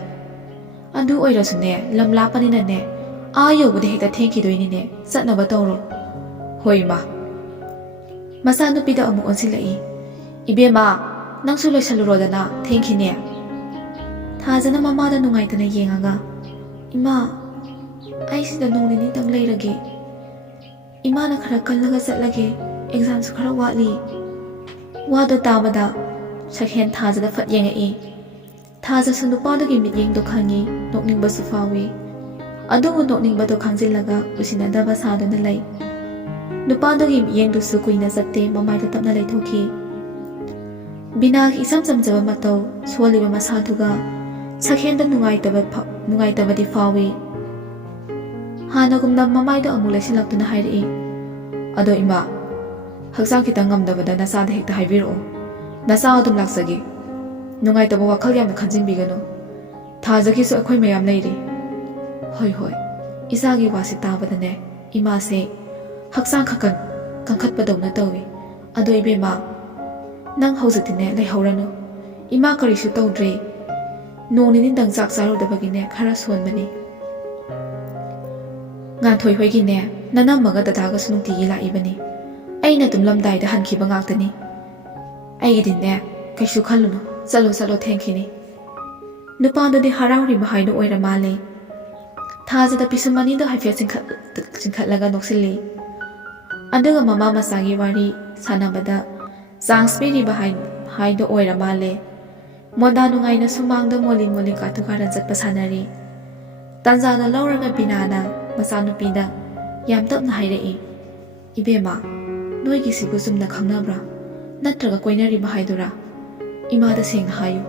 ꯑꯗꯨ ꯑꯣꯏꯔꯁꯨꯅꯦ ꯂꯝ ꯂꯥꯞꯄꯅꯤꯅꯅꯦ ꯌꯧꯕꯗ ꯍꯦꯛꯇ ꯊꯦꯡꯈꯤꯗꯣꯏꯅꯤꯅꯦ ꯆꯠꯅꯕ ꯇꯧꯔꯣ ꯍꯣꯏ ꯏꯃꯥ ꯃꯆꯥꯅꯨꯄꯤꯗ ꯑꯃꯨꯛ ꯑꯣꯟꯁꯤꯜꯂꯛꯏ ꯏꯕꯦꯝꯃ ꯅꯪꯁꯨ ꯂꯣꯏꯁꯜꯂꯨꯔꯣꯗꯅ ꯊꯦꯡꯈꯤꯅꯦ ꯊꯥꯖꯅ ꯃꯃꯥꯗ ꯅꯨꯡꯉꯥꯏꯇꯅ ꯌꯦꯡꯉꯒ ꯏꯃꯥ ꯑꯩ ꯁꯤꯗ ꯅꯣꯡ ꯅꯤꯅꯤꯇꯪ ꯂꯩꯔꯒꯦ ꯏꯃꯥꯅ ꯈꯔ ꯀꯜꯂꯒ ꯆꯠꯂꯒꯦ ꯑꯦꯛꯖꯥꯝꯁꯨ ꯈꯔ ꯋꯥꯠꯂꯤ ꯋꯥꯗꯣ ꯇꯥꯕꯗ ꯁꯛꯍꯦꯟ ꯊꯥꯖꯗ ꯐꯠ ꯌꯦꯡꯉꯛꯏ ꯊꯥꯖꯁꯨ ꯅꯨꯄꯥꯗꯨꯒꯤ ꯃꯤꯠꯌꯦꯡꯗꯣ ꯈꯪꯉꯤ ꯅꯣꯛꯅꯤꯡꯕꯁꯨ ꯐꯥꯎꯏ ꯑꯗꯨꯕꯨ ꯅꯣꯛꯅꯤꯡꯕꯗꯣ ꯈꯪꯖꯤꯜꯂꯒ ꯎꯁꯤꯟꯅꯗꯕ ꯁꯥꯗꯨꯅ ꯂꯩ ꯅꯨꯄꯥꯗꯨꯒꯤ ꯃꯤꯠꯌꯦꯡꯗꯨꯁꯨ ꯀꯨꯏꯅ ꯆꯠꯇꯦ ꯃꯃꯥꯏꯗ ꯇꯞꯅ ꯂꯩꯊꯣꯛꯈꯤ ꯕꯤꯅꯥꯒꯤ ꯏꯆꯝ ꯆꯝꯖꯕ ꯃꯇꯧ ꯁꯣꯜꯂꯤꯕ ꯃꯁꯥꯗꯨꯒ ꯁꯛꯍꯦꯟꯗ ꯅꯨꯡꯉꯥꯏꯇꯕꯗꯤ ꯐꯥꯎꯏ ꯍꯥꯟꯅꯒꯨꯝꯅ ꯃꯃꯥꯏꯗ ꯑꯃꯨꯛ ꯂꯩꯁꯤꯜꯂꯛꯇꯨꯅ ꯍꯥꯏꯔꯛꯏ ꯑꯗꯣ ꯏꯃꯥ ꯍꯛꯆꯥꯡ ꯈꯤꯇꯪ ꯉꯝꯗꯕꯗ ꯅꯆꯥꯗ ꯍꯦꯛꯇ ꯍꯥꯏꯕꯤꯔꯛꯑꯣ ꯅꯆꯥ ꯑꯗꯨꯝ ꯂꯥꯛꯆꯒꯦ ꯅꯨꯡꯉꯥꯏꯇꯕ ꯋꯥꯈꯜ ꯌꯥꯝꯅ ꯈꯟꯖꯤꯟꯕꯤꯒꯅꯨ ꯊꯥꯖꯒꯤꯁꯨ ꯑꯩꯈꯣꯏ ꯃꯌꯥꯝ ꯂꯩꯔꯤ ꯍꯣꯏ ꯍꯣꯏ ꯏꯆꯥꯒꯤ ꯋꯥꯁꯤ ꯇꯥꯕꯗꯅꯦ ꯏꯃꯥꯁꯦ ꯍꯛꯆꯥꯡ ꯀꯟꯈꯠꯄꯗꯧꯅ ꯇꯧꯏ ꯑꯗꯣ ꯏꯕꯦꯝꯃ ꯅꯪ ꯍꯧꯖꯤꯛꯇꯤꯅꯦ ꯂꯩꯍꯧꯔꯅꯨ ꯏꯃꯥ ꯀꯔꯤꯁꯨ ꯇꯧꯗ꯭ꯔꯦ ꯅꯣꯡ ꯅꯤꯅꯤꯗꯪ ꯆꯥꯛ ꯆꯥꯔꯨꯗꯕꯒꯤꯅꯦ ꯈꯔ ꯁꯣꯟꯕꯅꯤ ꯉꯥꯟꯊꯣꯏ ꯍꯣꯏꯒꯤꯅꯦ ꯅꯅꯝꯃꯒ ꯗꯗꯥꯒꯁꯨ ꯅꯨꯡꯇꯤꯒꯤ ꯂꯥꯛꯏꯕꯅꯤ ꯑꯩꯅ ꯇꯨꯝꯂꯝꯗꯥꯏꯗ ꯍꯟꯈꯤꯕ ꯉꯥꯛꯇꯅꯤ ꯑꯩꯒꯤꯗꯤꯅꯦ ꯀꯩꯁꯨ ꯈꯜꯂꯨꯅꯨ ꯆꯠꯂꯣ ꯊꯦꯡꯈꯤꯅꯤ ꯅꯨꯄꯥꯗꯨꯗꯤ ꯍꯔꯥꯎꯔꯤꯕ ꯍꯥꯏꯗꯨ ꯑꯣꯏꯔ ꯃꯥꯜꯂꯦ ꯊꯥꯖꯗ ꯄꯤꯁꯨꯝ ꯑꯅꯤꯗꯣ ꯍꯥꯏꯐꯦꯠ ꯆꯤꯡꯈꯠꯂꯒ ꯅꯣꯛꯁꯤꯜꯂꯤ ꯑꯗꯨꯒ ꯃꯃꯥ ꯃꯆꯥꯒꯤ ꯋꯥꯔꯤ ꯁꯥꯟꯅꯕꯗ ꯆꯥꯟꯁ ꯄꯤꯔꯤꯕ ꯍꯥꯏꯗꯨ ꯑꯣꯏꯔ ꯃꯥꯜꯂꯦ ꯃꯣꯟꯗꯥ ꯅꯨꯡꯉꯥꯏꯅ ꯁꯨꯃꯥꯡꯗ ꯃꯣꯂꯤ ꯀꯥꯇꯨ ꯀꯥꯔꯟ ꯆꯠꯄ ꯁꯥꯟꯅꯔꯤ ꯇꯥꯟꯖꯥꯗ ꯂꯧꯔꯒ ꯕꯤꯅꯥꯅ ꯃꯆꯥꯅꯨꯄꯤꯗ ꯌꯥꯝ ꯇꯞꯅ ꯍꯥꯏꯔꯛꯏ ꯏꯕꯦꯝꯃ ꯅꯣꯏꯒꯤꯁꯤꯕꯨ ꯆꯨꯝꯅ ꯈꯪꯅꯕ꯭ꯔꯥ ꯅꯠꯇ꯭ꯔꯒ ꯀꯣꯏꯅꯔꯤꯕ ꯍꯥꯏꯗꯨꯔꯥ ꯏꯃꯥꯗ ꯁꯦꯡꯅ ꯍꯥꯏꯌꯨ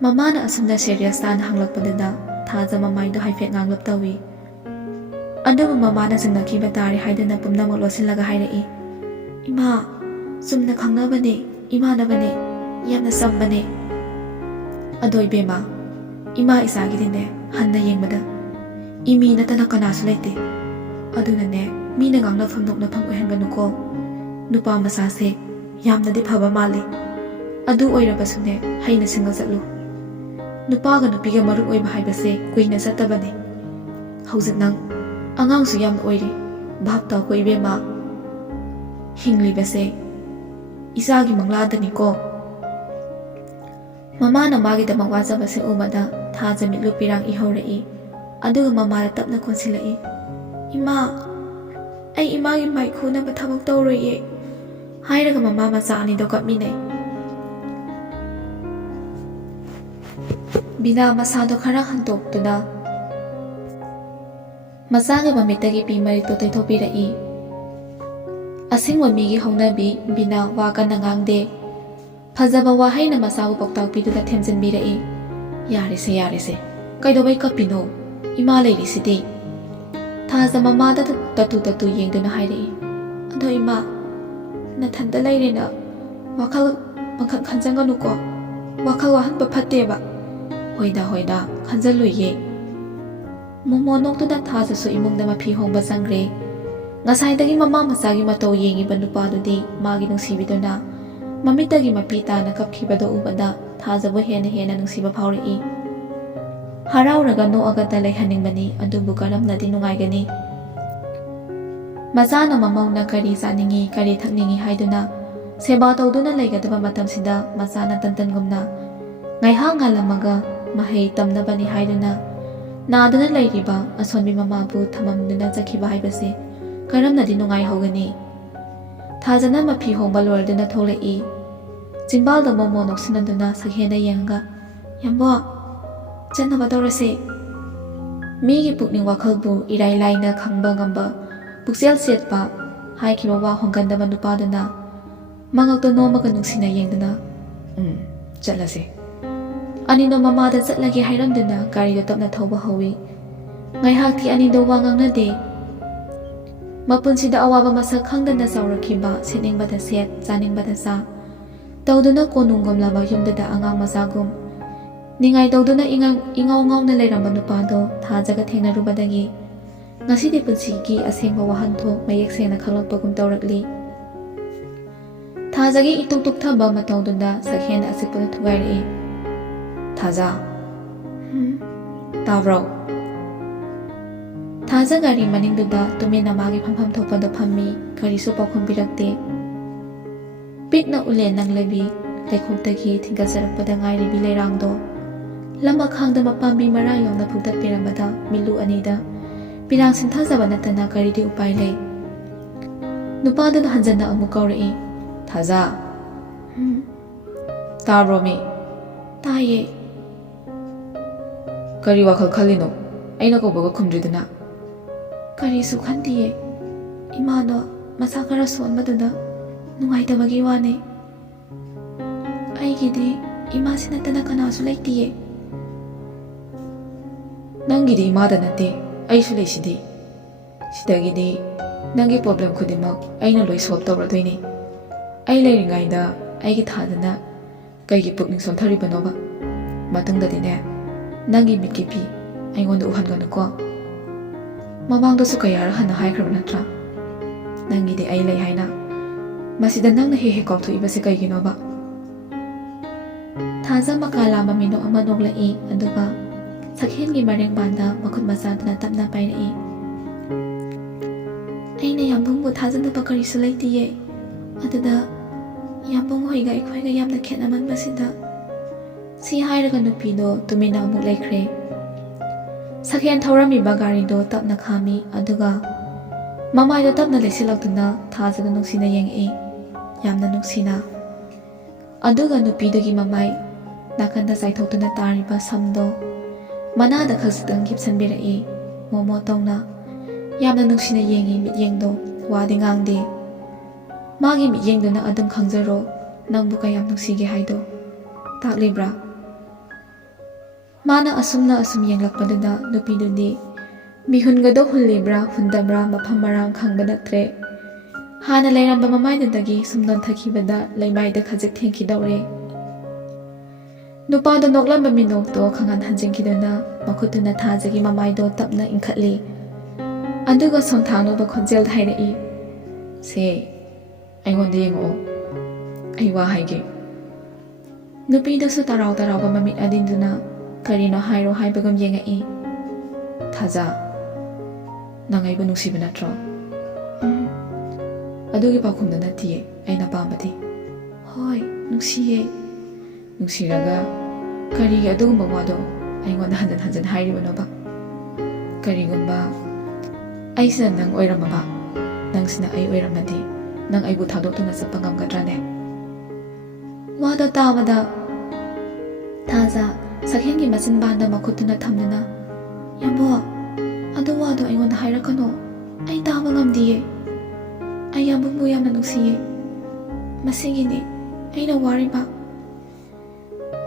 ꯃꯃꯥꯅ ꯑꯁꯨꯝꯅ ꯁꯦꯔꯤꯌꯁ ꯇꯥꯅ ꯍꯪꯂꯛꯄꯗꯨꯗ ꯊꯥꯖ ꯃꯃꯥꯏꯗꯣ ꯍꯥꯏꯐꯦꯠ ꯉꯥꯡꯂꯞ ꯇꯧꯏ ꯑꯗꯨꯕꯨ ꯃꯃꯥꯅ ꯆꯤꯡꯅꯈꯤꯕ ꯇꯥꯔꯦ ꯍꯥꯏꯗꯨꯅ ꯄꯨꯝꯅꯃꯛ ꯂꯣꯠꯁꯤꯜꯂꯒ ꯍꯥꯏꯔꯛꯏ ꯏꯃꯥ ꯆꯨꯝꯅ ꯈꯪꯅꯕꯅꯦ ꯏꯃꯥꯟꯅꯕꯅꯦ ꯌꯥꯝꯅ ꯆꯝꯕꯅꯦ ꯑꯗꯣ ꯏꯕꯦꯝꯃ ꯏꯃꯥ ꯏꯆꯥꯒꯤꯗꯤꯅꯦ ꯍꯟꯅ ꯌꯦꯡꯕꯗ ꯏꯃꯤ ꯅꯠꯇꯅ ꯀꯅꯥꯁꯨ ꯂꯩꯇꯦ ꯑꯗꯨꯅꯅꯦ ꯃꯤꯅ ꯉꯥꯡꯅꯐꯝ ꯅꯣꯛꯅꯐꯝ ꯑꯣꯏꯍꯟꯒꯅꯨꯀꯣ ꯅꯨꯄꯥ ꯃꯆꯥꯁꯦ ꯌꯥꯝꯅꯗꯤ ꯐꯕ ꯃꯥꯜꯂꯤ ꯑꯗꯨ ꯑꯣꯏꯔꯕꯁꯨꯅꯦ ꯍꯩꯅ ꯁꯤꯡꯅ ꯆꯠꯂꯨ ꯅꯨꯄꯥꯒ ꯅꯨꯄꯤꯒ ꯃꯔꯨꯞ ꯑꯣꯏꯕ ꯍꯥꯏꯕꯁꯦ ꯀꯨꯏꯅ ꯆꯠꯇꯕꯅꯤ ꯍꯧꯖꯤꯛ ꯅꯪ ꯑꯉꯥꯡꯁꯨ ꯌꯥꯝꯅ ꯑꯣꯏꯔꯤ ꯚꯥꯞ ꯇꯥꯎꯀꯣ ꯏꯕꯦꯝꯃ ꯍꯤꯡꯂꯤꯕꯁꯦ ꯏꯆꯥꯒꯤ ꯃꯪꯂꯥꯗꯅꯤꯀꯣ ꯃꯃꯥꯅ ꯃꯥꯒꯤꯗꯃꯛ ꯋꯥꯖꯕꯁꯦ ꯎꯕꯗ ꯊꯥꯖ ꯃꯤꯠꯂꯨ ꯄꯤꯔꯥꯡ ꯏꯍꯧꯔꯛꯏ ꯑꯗꯨꯒ ꯃꯃꯥꯗ ꯇꯞꯅ ꯀꯣꯟꯁꯤꯜꯂꯛꯏ ꯏꯃꯥ ꯑꯩ ꯏꯃꯥꯒꯤ ꯃꯥꯏ ꯈꯨꯅꯕ ꯊꯕꯛ ꯇꯧꯔꯣꯏꯌꯦ ꯍꯥꯏꯔꯒ ꯃꯃꯥ ꯃꯆꯥ ꯑꯅꯤꯗꯣ ꯀꯞꯃꯤꯟꯅꯩ ꯕꯤꯅꯥ ꯃꯁꯥꯗꯣ ꯈꯔ ꯍꯟꯇꯣꯛꯇꯨꯅ ꯃꯆꯥꯒꯤ ꯃꯃꯤꯠꯇꯒꯤ ꯄꯤ ꯃꯔꯤꯛꯇꯣ ꯇꯩꯊꯣꯛꯄꯤꯔꯛꯏ ꯑꯁꯦꯡꯕ ꯃꯤꯒꯤ ꯍꯧꯅꯕꯤ ꯕꯤꯅꯥ ꯋꯥ ꯀꯟꯅ ꯉꯥꯡꯗꯦ ꯐꯖꯕ ꯋꯥꯍꯩꯅ ꯃꯆꯥꯕꯨ ꯄꯥꯎꯇꯥꯛꯄꯤꯗꯨꯅ ꯊꯦꯝꯖꯤꯟꯕꯤꯔꯛꯏ ꯌꯥꯔꯦꯁꯦ ꯀꯩꯗꯧꯕꯩ ꯀꯞꯄꯤꯅꯣ ꯏꯃꯥ ꯂꯩꯔꯤꯁꯤꯗꯤ ꯊꯥꯖ ꯃꯃꯥꯗ ꯇꯠꯇꯨ ꯌꯦꯡꯗꯨꯅ ꯍꯥꯏꯔꯛꯏ ꯑꯗꯣ ꯏꯃꯥ ꯅꯊꯟꯇ ꯂꯩꯔꯦꯅ ꯋꯥꯈꯜ ꯄꯪꯈꯟ ꯈꯟꯖꯟꯒꯅꯨꯀꯣ ꯋꯥꯈꯜ ꯋꯥꯍꯟꯕ ꯐꯠꯇꯦꯕ ꯍꯣꯏꯗ ꯈꯟꯖꯜꯂꯨꯏꯌꯦ ꯃꯣꯃꯣ ꯅꯣꯛꯇꯨꯅ ꯊꯥꯖꯁꯨ ꯏꯃꯨꯡꯗ ꯃꯐꯤ ꯍꯣꯡꯕ ꯆꯪꯈ꯭ꯔꯦ ꯉꯁꯥꯏꯗꯒꯤ ꯃꯃꯥ ꯃꯆꯥꯒꯤ ꯃꯇꯧ ꯌꯦꯡꯉꯤꯕ ꯅꯨꯄꯥꯗꯨꯗꯤ ꯃꯥꯒꯤ ꯅꯨꯡꯁꯤꯕꯤꯗꯨꯅ ꯃꯃꯤꯠꯇꯒꯤ ꯃꯄꯤ ꯇꯥꯅ ꯀꯞꯈꯤꯕꯗꯣ ꯎꯕꯗ ꯊꯥꯖꯕꯨ ꯍꯦꯟꯅ ꯅꯨꯡꯁꯤꯕ ꯐꯥꯎꯔꯛꯏ ꯍꯔꯥꯎꯔꯒ ꯅꯣꯛꯑꯒꯇ ꯂꯩꯍꯟꯅꯤꯡꯕꯅꯤ ꯑꯗꯨꯕꯨ ꯀꯔꯝꯅꯗꯤ ꯅꯨꯡꯉꯥꯏꯒꯅꯤ ꯃꯆꯥꯅ ꯃꯃꯧꯅ ꯀꯔꯤ ꯆꯥꯅꯤꯡꯉꯤ ꯀꯔꯤ ꯊꯛꯅꯤꯡꯉꯤ ꯍꯥꯏꯗꯨꯅ ꯁꯦꯕꯥ ꯇꯧꯗꯨꯅ ꯂꯩꯒꯗꯕ ꯃꯇꯝꯁꯤꯗ ꯃꯆꯥꯅ ꯇꯟꯇꯟꯒꯨꯝꯅ ꯉꯥꯏꯍꯥꯛ ꯉꯥꯜꯂꯝꯃꯒ ꯃꯍꯩ ꯇꯝꯅꯕꯅꯤ ꯍꯥꯏꯗꯨꯅ ꯅꯥꯗꯨꯅ ꯂꯩꯔꯤꯕ ꯑꯁꯣꯟꯕꯤ ꯃꯃꯥꯕꯨ ꯊꯃꯝꯗꯨꯅ ꯆꯠꯈꯤꯕ ꯍꯥꯏꯕꯁꯦ ꯀꯔꯝꯅꯗꯤ ꯅꯨꯡꯉꯥꯏꯍꯧꯒꯅꯤ ꯊꯥꯖꯅ ꯃꯐꯤ ꯍꯣꯡꯕ ꯂꯣꯏꯔꯗꯨꯅ ꯊꯣꯛꯂꯛꯏ ꯆꯤꯝꯕꯥꯜꯗ ꯃꯣꯃꯣ ꯅꯣꯛꯁꯤꯟꯅꯗꯨꯅ ꯁꯛꯍꯦꯟꯗ ꯌꯦꯡꯉꯒ ꯌꯥꯝꯕꯣ ꯆꯠꯅꯕ ꯇꯧꯔꯁꯦ ꯃꯤꯒꯤ ꯄꯨꯛꯅꯤꯡ ꯋꯥꯈꯜꯕꯨ ꯏꯔꯥꯏ ꯂꯥꯏꯅ ꯈꯪꯕ ꯉꯝꯕ ꯄꯨꯛꯆꯦꯜ ꯆꯦꯠꯄ ꯍꯥꯏꯈꯤꯕ ꯋꯥ ꯍꯣꯡꯒꯟꯗꯕ ꯅꯨꯄꯥꯗꯨꯅ ꯃꯉꯛꯇꯣ ꯅꯣꯝꯃꯒ ꯅꯨꯡꯁꯤꯅ ꯌꯦꯡꯗꯨꯅ ꯆꯠꯂꯁꯦ ꯑꯅꯤꯗꯣ ꯃꯃꯥꯗ ꯆꯠꯂꯒꯦ ꯍꯥꯏꯔꯝꯗꯨꯅ ꯒꯥꯔꯤꯗꯣ ꯇꯞꯅ ꯊꯧꯕ ꯍꯧꯏ ꯉꯥꯏꯍꯥꯛꯇꯤ ꯑꯅꯤꯗꯣ ꯋꯥ ꯉꯥꯡꯅꯗꯦ ꯃꯄꯨꯟꯁꯤꯗ ꯑꯋꯥꯕ ꯃꯁꯛ ꯈꯪꯗꯅ ꯆꯥꯎꯔꯛꯈꯤꯕ ꯁꯦꯠꯅꯤꯡꯕꯗ ꯁꯦꯠ ꯆꯥꯅꯤꯡꯕꯗ ꯆꯥ ꯇꯧꯗꯨꯅ ꯀꯣꯅꯨꯡꯒꯨꯝꯂꯕ ꯌꯨꯝꯗꯨꯗ ꯑꯉꯥꯡ ꯃꯆꯥꯒꯨꯝ ꯅꯤꯡꯉꯥꯏ ꯇꯧꯗꯨꯅ ꯏꯉꯥꯎ ꯉꯥꯎꯅ ꯂꯩꯔꯝꯕ ꯅꯨꯄꯥꯗꯣ ꯊꯥꯖꯒ ꯊꯦꯡꯅꯔꯨꯕꯗꯒꯤ ꯉꯁꯤꯗꯤ ꯄꯨꯟꯁꯤꯒꯤ ꯑꯁꯦꯡꯕ ꯋꯥꯍꯟꯊꯣꯛ ꯃꯌꯦꯛ ꯁꯦꯡꯅ ꯈꯪꯂꯛꯄꯒꯨꯝ ꯇꯧꯔꯛꯂꯤ ꯊꯥꯖꯒꯤ ꯏꯇꯨꯛ ꯇꯨꯛꯊꯕ ꯃꯇꯧꯗꯨꯗ ꯁꯛꯍꯦꯟꯅ ꯑꯆꯤꯛꯄꯗ ꯊꯨꯒꯥꯏꯔꯛꯏ ꯊꯥꯖ ꯇꯥꯕ꯭ꯔꯣ ꯊꯥꯖ ꯒꯥꯔꯤ ꯃꯅꯤꯡꯗꯨꯗ ꯇꯨꯃꯤꯟꯅ ꯃꯥꯒꯤ ꯐꯝꯐꯝ ꯊꯣꯛꯄꯗ ꯐꯝꯃꯤ ꯀꯔꯤꯁꯨ ꯄꯥꯎꯈꯨꯝ ꯄꯤꯔꯛꯇꯦ ꯄꯤꯛꯅ ꯎꯂꯦꯟ ꯅꯪꯂꯕꯤ ꯂꯩꯈꯣꯛꯇꯒꯤ ꯊꯤꯡꯒꯠꯆꯔꯛꯄꯗ ꯉꯥꯏꯔꯤꯕꯤ ꯂꯩꯔꯥꯡꯗꯣ ꯂꯝꯕꯈꯥꯡꯗ ꯃꯄꯥꯝꯕꯤ ꯃꯔꯥ ꯌꯣꯝꯅ ꯐꯨꯛꯇꯠꯄꯤꯔꯝꯕꯗ ꯃꯤꯠꯂꯨ ꯑꯅꯤꯗ ꯄꯤꯔꯥꯡ ꯁꯤꯟꯊꯖꯕ ꯅꯠꯇꯅ ꯀꯔꯤꯗꯤ ꯎꯄꯥꯏ ꯂꯩ ꯅꯨꯄꯥꯗꯨꯅ ꯍꯟꯖꯟꯅ ꯑꯃꯨꯛ ꯀꯧꯔꯛꯏ ꯊꯥꯖ ꯇꯥꯕ꯭ꯔꯣ ꯃꯤ ꯇꯥꯏꯌꯦ ꯀꯔꯤ ꯋꯥꯈꯜ ꯈꯜꯂꯤꯅꯣ ꯑꯩꯅ ꯀꯧꯕꯒ ꯈꯨꯝꯗ꯭ꯔꯤꯗꯨꯅ ꯀꯔꯤꯁꯨ ꯈꯟꯗꯤꯌꯦ ꯏꯃꯥꯗꯣ ꯃꯁꯥ ꯈꯔ ꯁꯣꯟꯕꯗꯨꯗ ꯅꯨꯡꯉꯥꯏꯇꯕꯒꯤ ꯋꯥꯅꯦ ꯑꯩꯒꯤꯗꯤ ꯏꯃꯥꯁꯤ ꯅꯠꯇꯅ ꯀꯅꯥꯁꯨ ꯂꯩꯇꯤꯌꯦ ꯅꯪꯒꯤꯗꯤ ꯏꯃꯥꯗ ꯅꯠꯇꯦ ꯑꯩꯁꯨ ꯂꯩꯁꯤꯗꯤ ꯁꯤꯗꯒꯤꯗꯤ ꯅꯪꯒꯤ ꯄ꯭ꯔꯣꯕ꯭ꯂꯦꯝ ꯈꯨꯗꯤꯡꯃꯛ ꯑꯩꯅ ꯂꯣꯏ ꯁꯣꯜꯕ ꯇꯧꯔꯗꯣꯏꯅꯤ ꯑꯩ ꯂꯩꯔꯤꯉꯩꯗ ꯑꯩꯒꯤ ꯊꯥꯗꯅ ꯀꯩꯒꯤ ꯄꯨꯛꯅꯤꯡ ꯁꯣꯟꯊꯔꯤꯕꯅꯣꯕ ꯃꯇꯨꯡꯗꯗꯤꯅꯦ ꯅꯪꯒꯤ ꯃꯤꯠꯀꯤ ꯐꯤ ꯑꯩꯉꯣꯟꯗ ꯎꯍꯟꯒꯅꯨꯀꯣ ꯃꯃꯥꯡꯗꯁꯨ ꯀꯌꯥꯔꯛ ꯍꯟꯅ ꯍꯥꯏꯈ꯭ꯔꯕ ꯅꯠꯇ꯭ꯔꯥ ꯅꯪꯒꯤꯗꯤ ꯑꯩ ꯂꯩ ꯍꯥꯏꯅ ꯃꯁꯤꯗ ꯅꯪꯅ ꯍꯦꯛ ꯍꯦꯛ ꯀꯥꯎꯊꯣꯛꯏꯕꯁꯦ ꯀꯩꯒꯤꯅꯣꯕ ꯊꯥꯖ ꯃꯀꯥ ꯂꯥꯝꯕ ꯃꯤꯅꯣꯛ ꯑꯃ ꯅꯣꯛꯂꯛꯏ ꯑꯗꯨꯒ ꯁꯛꯍꯦꯟꯒꯤ ꯃꯔꯦꯡꯕꯥꯟꯗ ꯃꯈꯨꯠ ꯃꯆꯥꯗꯨꯅ ꯇꯞꯅ ꯄꯥꯏꯔꯛꯏ ꯑꯩꯅ ꯌꯥꯝꯕꯨꯡꯕꯨ ꯊꯥꯖꯅꯕ ꯀꯔꯤꯁꯨ ꯂꯩꯇꯤꯌꯦ ꯑꯗꯨꯗ ꯌꯥꯝꯕꯨꯡ ꯍꯣꯏꯒ ꯑꯩꯈꯣꯏꯒ ꯌꯥꯝꯅ ꯈꯦꯠꯅꯃꯟꯕꯁꯤꯗ ꯁꯤ ꯍꯥꯏꯔꯒ ꯅꯨꯄꯤꯗꯣ ꯇꯨꯃꯤꯟꯅ ꯑꯃꯨꯛ ꯂꯩꯈ꯭ꯔꯦ ꯁꯛꯍꯦꯟ ꯊꯧꯔꯝꯃꯤꯕ ꯒꯥꯔꯤꯗꯣ ꯇꯞꯅ ꯈꯥꯝꯃꯤ ꯑꯗꯨꯒ ꯃꯃꯥꯏꯗꯣ ꯇꯞꯅ ꯂꯩꯁꯤꯜꯂꯛꯇꯨꯅ ꯊꯥꯖꯗ ꯅꯨꯡꯁꯤꯅ ꯌꯦꯡꯉꯛꯏ ꯌꯥꯝꯅ ꯅꯨꯡꯁꯤꯅ ꯑꯗꯨꯒ ꯅꯨꯄꯤꯗꯨꯒꯤ ꯃꯃꯥꯏ ꯅꯥꯀꯟꯗ ꯆꯥꯏꯊꯣꯛꯇꯨꯅ ꯇꯥꯔꯤꯕ ꯁꯝꯗꯣ ꯃꯅꯥꯗ ꯈꯖꯤꯛꯇꯪ ꯍꯤꯞꯁꯟꯕꯤꯔꯛꯏ ꯃꯣꯃꯣ ꯇꯧꯅ ꯌꯥꯝꯅ ꯅꯨꯡꯁꯤꯅ ꯌꯦꯡꯉꯤ ꯃꯤꯠꯌꯦꯡꯗꯣ ꯋꯥꯗꯤ ꯉꯥꯡꯗꯦ ꯃꯥꯒꯤ ꯃꯤꯠꯌꯦꯡꯗꯨꯅ ꯑꯗꯨꯝ ꯈꯪꯖꯔꯣ ꯅꯪꯕꯨ ꯀꯌꯥꯝ ꯅꯨꯡꯁꯤꯒꯦ ꯍꯥꯏꯗꯣ ꯇꯥꯛꯂꯤꯕ꯭ꯔꯥ ꯃꯥꯅ ꯑꯁꯨꯝꯅ ꯑꯁꯨꯝ ꯌꯦꯡꯂꯛꯄꯗꯨꯗ ꯅꯨꯄꯤꯗꯨꯗꯤ ꯃꯤꯍꯨꯟꯒꯗꯣ ꯍꯨꯜꯂꯤꯕ꯭ꯔꯥ ꯍꯨꯟꯗꯕ꯭ꯔꯥ ꯃꯐꯝ ꯃꯔꯥꯡ ꯈꯪꯕ ꯅꯠꯇ꯭ꯔꯦ ꯍꯥꯟꯅ ꯂꯩꯔꯝꯕ ꯃꯃꯥꯏꯗꯨꯗꯒꯤ ꯁꯨꯝ ꯅꯣꯟꯊꯈꯤꯕꯗ ꯂꯩꯃꯥꯏꯗ ꯈꯖꯤꯛ ꯊꯦꯡꯈꯤꯗꯧꯔꯦ ꯅꯨꯄꯥꯗꯣ ꯅꯣꯛꯂꯝꯕ ꯃꯤꯅꯣꯛꯇꯣ ꯈꯪꯍꯟ ꯍꯟꯖꯤꯟꯈꯤꯗꯨꯅ ꯃꯈꯨꯠꯇꯨꯅ ꯊꯥꯖꯒꯤ ꯃꯃꯥꯏꯗꯣ ꯇꯞꯅ ꯏꯟꯈꯠꯂꯤ ꯑꯗꯨꯒ ꯁꯣꯟꯊꯥꯡꯅꯕ ꯈꯣꯟꯖꯦꯜꯗ ꯍꯥꯏꯔꯛꯏ ꯁꯦ ꯑꯩꯉꯣꯟꯗ ꯌꯦꯡꯉꯛꯑꯣ ꯑꯩ ꯋꯥ ꯍꯥꯏꯒꯦ ꯅꯨꯄꯤꯗꯨꯁꯨ ꯇꯔꯥꯎ ꯇꯔꯥꯎꯕ ꯃꯃꯤꯠ ꯑꯗꯤꯟꯗꯨꯅ ꯀꯔꯤꯅꯣ ꯍꯥꯏꯔꯣ ꯍꯥꯏꯕꯒꯨꯝ ꯌꯦꯡꯉꯛꯏ ꯊꯥꯖ ꯅꯪ ꯑꯩꯕꯨ ꯅꯨꯡꯁꯤꯕ ꯅꯠꯇ꯭ꯔꯣ ꯑꯗꯨꯒꯤ ꯄꯥꯎꯈꯨꯝꯗꯨ ꯅꯠꯇꯤꯌꯦ ꯑꯩꯅ ꯄꯥꯝꯕꯗꯤ ꯍꯣꯏ ꯅꯨꯡꯁꯤꯌꯦ ꯅꯨꯡꯁꯤꯔꯒ ꯀꯔꯤꯒꯤ ꯑꯗꯨꯒꯨꯝꯕ ꯋꯥꯗꯣ ꯑꯩꯉꯣꯟꯗ ꯍꯟꯖꯤꯟ ꯍꯟꯖꯤꯟ ꯍꯥꯏꯔꯤꯕꯅꯣꯕ ꯀꯔꯤꯒꯨꯝꯕ ꯑꯩꯁꯤꯅ ꯅꯪ ꯑꯣꯏꯔꯝꯃꯕ ꯅꯪꯁꯤꯅ ꯑꯩ ꯑꯣꯏꯔꯝꯃꯗꯤ ꯅꯪ ꯑꯩꯕꯨ ꯊꯥꯗꯣꯛꯇꯨꯅ ꯆꯠꯄ ꯉꯝꯒꯗ꯭ꯔꯥꯅꯦ ꯋꯥꯗꯣ ꯇꯥꯕꯗ ꯊꯥꯖ ꯁꯛꯍꯦꯟꯒꯤ ꯃꯆꯤꯟꯕꯥꯟꯗ ꯃꯈꯨꯠꯇꯨꯅ ꯊꯝꯗꯨꯅ ꯌꯥꯝꯕꯣ ꯑꯗꯨ ꯋꯥꯗꯣ ꯑꯩꯉꯣꯟꯗ ꯍꯥꯏꯔꯛꯀꯅꯣ ꯑꯩ ꯇꯥꯕ ꯉꯝꯗꯤꯌꯦ ꯑꯩ ꯌꯥꯝꯕꯨꯡꯕꯨ ꯌꯥꯝꯅ ꯅꯨꯡꯁꯤꯌꯦ ꯃꯁꯤꯒꯤꯅꯤ ꯑꯩꯅ ꯋꯥꯔꯤꯕ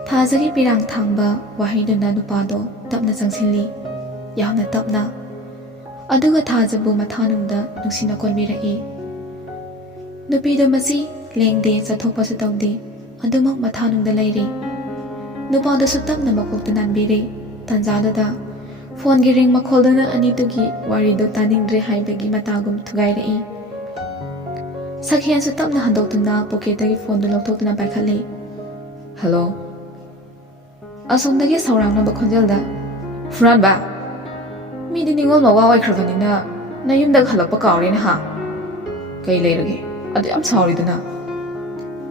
ꯊꯥꯖꯒꯤ ꯄꯤꯔꯥꯡ ꯊꯥꯡꯕ ꯋꯥꯍꯩꯗꯨꯅ ꯅꯨꯄꯥꯗꯣ ꯇꯞꯅ ꯆꯪꯁꯤꯜꯂꯤ ꯌꯥꯝꯅ ꯇꯞꯅ ꯑꯗꯨꯒ ꯊꯥꯖꯕꯨ ꯃꯊꯥꯅꯨꯡꯗ ꯅꯨꯡꯁꯤꯅ ꯀꯣꯟꯕꯤꯔꯛꯏ ꯅꯨꯄꯤꯗꯣ ꯃꯁꯤ ꯂꯦꯡꯗꯦ ꯆꯠꯊꯣꯛꯄꯁꯨ ꯇꯧꯗꯦ ꯑꯗꯨꯃꯛ ꯃꯊꯥꯅꯨꯡꯗ ꯂꯩꯔꯤ ꯅꯨꯄꯥꯗꯨꯁꯨ ꯇꯞꯅ ꯃꯀꯣꯛꯇ ꯅꯥꯟꯕꯤꯔꯤ ꯇꯟꯖꯥꯗꯨꯗ ꯐꯣꯟꯒꯤ ꯔꯤꯡ ꯃꯈꯣꯜꯗꯨꯅ ꯑꯅꯤꯗꯨꯒꯤ ꯋꯥꯔꯤꯗꯨ ꯇꯥꯅꯤꯡꯗ꯭ꯔꯦ ꯍꯥꯏꯕꯒꯤ ꯃꯇꯥꯒꯨꯝ ꯊꯨꯒꯥꯏꯔꯛꯏ ꯁꯛꯍꯦꯟꯁꯨ ꯇꯞꯅ ꯍꯟꯗꯣꯛꯇꯨꯅ ꯄꯣꯀꯦꯠꯇꯒꯤ ꯐꯣꯟꯗꯨ ꯂꯧꯊꯣꯛꯇꯨꯅ ꯄꯥꯏꯈꯠꯂꯤ ꯍꯜꯂꯣ ꯑꯁꯣꯝꯗꯒꯤ ꯁꯧꯔꯥꯡꯅꯕ ꯈꯣꯟꯖꯦꯜꯗ ꯐꯨꯔꯥꯟꯕ ꯃꯤꯗꯤ ꯅꯤꯡꯉꯣꯜ ꯃꯋꯥ ꯑꯣꯏꯈ꯭ꯔꯕꯅꯤꯅ ꯅꯌꯨꯝꯗꯒ ꯍꯜꯂꯛꯄ ꯀꯥꯎꯔꯦꯅꯦ ꯍꯥ ꯀꯩ ꯂꯩꯔꯒꯦ ꯑꯗꯨ ꯌꯥꯝ ꯁꯥꯎꯔꯤꯗꯨꯅ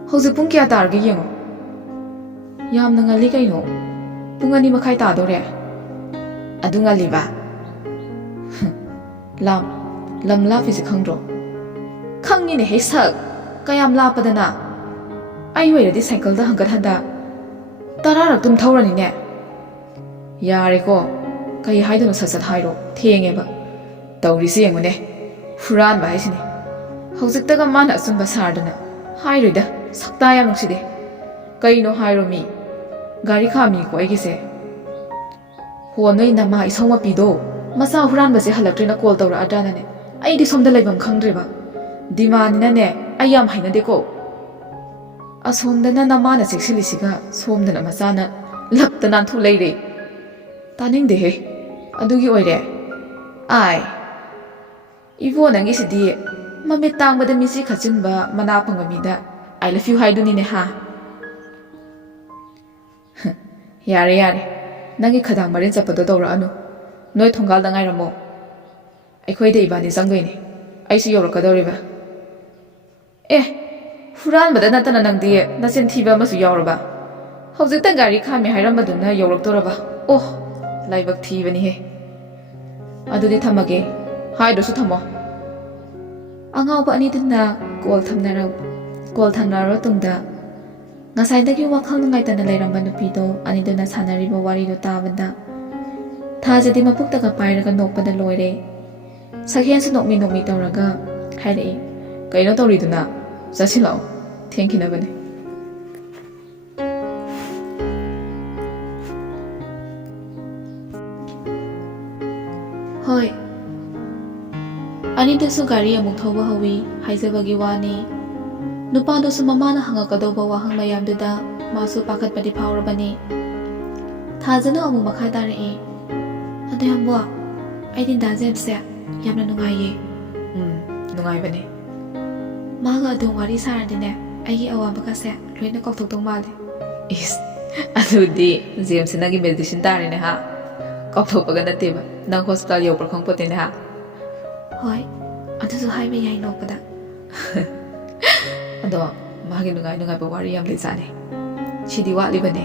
ꯍꯧꯖꯤꯛ ꯄꯨꯡ ꯀꯌꯥ ꯇꯥꯔꯒꯦ ꯌꯦꯡꯉꯣ ꯌꯥꯝꯅ ꯉꯜꯂꯤ ꯀꯩꯅꯣ ꯄꯨꯡ 2:30 ꯇꯥꯗꯣꯔꯦ ꯑꯗꯨ ꯉꯜꯂꯤꯕ ꯂꯝ ꯂꯥꯞꯄꯤꯁꯦ ꯈꯪꯗ꯭ꯔꯣ ꯈꯪꯉꯤꯅꯦꯍꯦ ꯁꯛ ꯀꯌꯥꯝ ꯂꯥꯞꯄꯗꯅ ꯑꯩ ꯑꯣꯏꯔꯗꯤ ꯁꯥꯏꯀꯜꯗ ꯍꯪꯒꯠ ꯍꯟꯗ 10 ꯊꯧꯔꯅꯤꯅꯦ ꯌꯥꯔꯦꯀꯣ ꯀꯩ ꯍꯥꯏꯗꯣꯏꯅꯣ ꯁꯠ ꯁꯠ ꯍꯥꯏꯔꯣ ꯊꯦꯡꯉꯦꯕ ꯇꯧꯔꯤꯁꯤ ꯌꯦꯡꯉꯨꯅꯦ ꯐꯨꯔꯥꯟꯕ ꯍꯥꯏꯁꯤꯅꯦ ꯍꯧꯖꯤꯛꯇꯒ ꯃꯥꯅ ꯑꯆꯨꯝꯕ ꯁꯥꯔꯗꯅ ꯍꯥꯏꯔꯣꯏꯗ ꯁꯛꯇꯥ ꯌꯥꯝ ꯅꯨꯡꯁꯤꯗꯦ ꯀꯩꯅꯣ ꯍꯥꯏꯔꯣ ꯃꯤ ꯒꯥꯔꯤ ꯈꯥꯝꯃꯤꯀꯣ ꯑꯩꯒꯤꯁꯦ ꯍꯣ ꯅꯣꯏ ꯅꯃꯥ ꯏꯁꯧ ꯃꯄꯤꯗꯣ ꯃꯆꯥ ꯍꯨꯔꯥꯟꯕꯁꯦ ꯍꯜꯂꯛꯇ꯭ꯔꯦꯅ ꯀꯣꯜ ꯇꯧꯔꯛꯑꯗ꯭ꯔꯥꯅꯅꯦ ꯑꯩꯗꯤ ꯁꯣꯝꯗ ꯂꯩꯐꯝ ꯈꯪꯗ꯭ꯔꯦꯕ ꯗꯤꯃꯥꯟꯅꯤꯅꯅꯦ ꯑꯩ ꯌꯥꯝ ꯍꯩꯅꯗꯦꯀꯣ ꯑꯁꯣꯝꯗꯅ ꯅꯃꯥꯅ ꯆꯦꯛꯁꯤꯜꯂꯤꯁꯤꯒ ꯁꯣꯝꯗꯅ ꯃꯆꯥꯅ ꯂꯞꯇ ꯅꯥꯟꯊꯣꯛ ꯂꯩꯔꯦ ꯇꯥꯅꯤꯡꯗꯦꯍꯦ ꯑꯗꯨꯒꯤ ꯑꯣꯏꯔꯦ ꯑꯥꯏ ꯏꯕꯣ ꯅꯪꯒꯤꯁꯤꯗꯤ ꯃꯃꯤꯠ ꯇꯥꯡꯕꯗ ꯃꯤꯆꯤ ꯈꯠꯆꯤꯟꯕ ꯃꯅꯥ ꯄꯪꯕ ꯃꯤꯗ ꯑꯥꯏ ꯂꯚ ꯌꯨ ꯍꯥꯏꯗꯨꯅꯤꯅꯦ ꯍꯥ ꯌꯥꯔꯦ ꯅꯪꯒꯤ ꯈꯗꯥꯡ ꯃꯔꯤꯟ ꯆꯠꯄꯗꯣ ꯇꯧꯔꯛꯑꯅꯨ ꯅꯣꯏ ꯊꯣꯡꯒꯥꯜꯗ ꯉꯥꯏꯔꯝꯃꯣ ꯑꯩꯈꯣꯏꯗ ꯏꯕꯥꯅꯤ ꯆꯪꯗꯣꯏꯅꯤ ꯑꯩꯁꯨ ꯌꯧꯔꯛꯀꯗꯧꯔꯤꯕ ꯑꯦ ꯍꯨꯔꯥꯟꯕꯗ ꯅꯠꯇꯅ ꯅꯪꯗꯤ ꯅꯆꯤꯟ ꯊꯤꯕ ꯑꯃꯁꯨ ꯌꯥꯎꯔꯕ ꯍꯧꯖꯤꯛꯇ ꯒꯥꯔꯤ ꯈꯥꯝꯃꯤ ꯍꯥꯏꯔꯝꯕꯗꯨꯅ ꯌꯧꯔꯛꯇꯣꯔꯕ ꯑꯣ ꯂꯥꯏꯕꯛ ꯊꯤꯕꯅꯤꯍꯦ ꯑꯗꯨꯗꯤ ꯊꯝꯃꯒꯦ ꯍꯥꯏꯗ꯭ꯔꯁꯨ ꯊꯝꯃꯣ ꯑꯉꯥꯎꯕ ꯑꯅꯤꯗꯨꯅ ꯀꯣꯜ ꯊꯝꯅꯔꯕ ꯇꯨꯡꯗ ꯉꯁꯥꯏꯗꯒꯤ ꯋꯥꯈꯜ ꯅꯨꯡꯉꯥꯏꯇꯅ ꯂꯩꯔꯝꯕ ꯅꯨꯄꯤꯗꯣ ꯑꯅꯤꯗꯨꯅ ꯁꯥꯟꯅꯔꯤꯕ ꯋꯥꯔꯤꯗꯣ ꯇꯥꯕꯗ ꯊꯥꯖꯗꯤ ꯃꯄꯨꯛꯇꯒ ꯄꯥꯏꯔꯒ ꯅꯣꯛꯄꯗ ꯂꯣꯏꯔꯦ ꯁꯛꯍꯦꯟꯁꯨ ꯅꯣꯛꯃꯤ ꯇꯧꯔꯒ ꯍꯥꯏꯔꯛꯏ ꯀꯩꯅꯣ ꯇꯧꯔꯤꯗꯨꯅ ꯆꯠꯁꯤꯜꯂꯛꯑꯣ ꯊꯦꯡꯈꯤꯅꯕꯅꯦ ꯍꯣꯏ ꯑꯅꯤꯗꯨꯁꯨ ꯒꯥꯔꯤ ꯑꯃꯨꯛ ꯊꯧꯕ ꯍꯧꯋꯤ ꯍꯥꯏꯖꯕꯒꯤ ꯋꯥꯅꯤ ꯅꯨꯄꯥꯗꯨꯁꯨ ꯃꯃꯥꯅ ꯍꯪꯉꯛꯀꯗꯧꯕ ꯋꯥꯍꯪ ꯃꯌꯥꯝꯗꯨꯗ ꯃꯥꯁꯨ ꯄꯥꯈꯠꯄꯗꯤ ꯐꯥꯎꯔꯕꯅꯤ ꯊꯥꯖꯅ ꯑꯃꯨꯛ ꯃꯈꯥ ꯇꯥꯔꯛꯏ ꯑꯗꯣ ꯌꯥꯝꯕꯣ ꯑꯩꯗꯤ ꯗꯥ ꯖꯦꯝꯁꯁꯦ ꯌꯥꯝꯅ ꯅꯨꯡꯉꯥꯏꯌꯦ ꯅꯨꯡꯉꯥꯏꯕꯅꯦ ꯃꯥꯒ ꯑꯗꯨꯝ ꯋꯥꯔꯤ ꯁꯥꯔꯗꯤꯅꯦ ꯑꯩꯒꯤ ꯑꯋꯥꯕꯒꯁꯦ ꯂꯣꯏꯅ ꯀꯥꯎꯊꯣꯛꯇꯧ ꯃꯥꯜꯂꯦ ꯏꯁ ꯑꯗꯨꯗꯤ ꯖꯦꯝꯁꯁꯦ ꯅꯪꯒꯤ ꯃꯦꯗꯤꯁꯤꯟ ꯇꯥꯔꯦꯅꯦ ꯍꯥ ꯀꯥꯎꯊꯣꯛꯄꯒ ꯅꯠꯇꯦꯕ ꯅꯪ ꯍꯣꯁꯄꯤꯇꯥꯜ ꯌꯧꯕ꯭ꯔꯥ ꯈꯪꯄꯣꯠꯇꯦꯅꯦ ꯍꯥ ꯍꯣꯏ ꯑꯗꯨꯁꯨ ꯍꯥꯏꯕ ꯌꯥꯏ ꯅꯣꯛꯄꯗ ꯑꯗꯣ ꯃꯥꯒꯤ ꯅꯨꯡꯉꯥꯏꯕ ꯋꯥꯔꯤ ꯌꯥꯝ ꯂꯩꯖꯥꯠꯅꯤ ꯁꯤꯗꯤ ꯋꯥꯠꯂꯤꯕꯅꯦ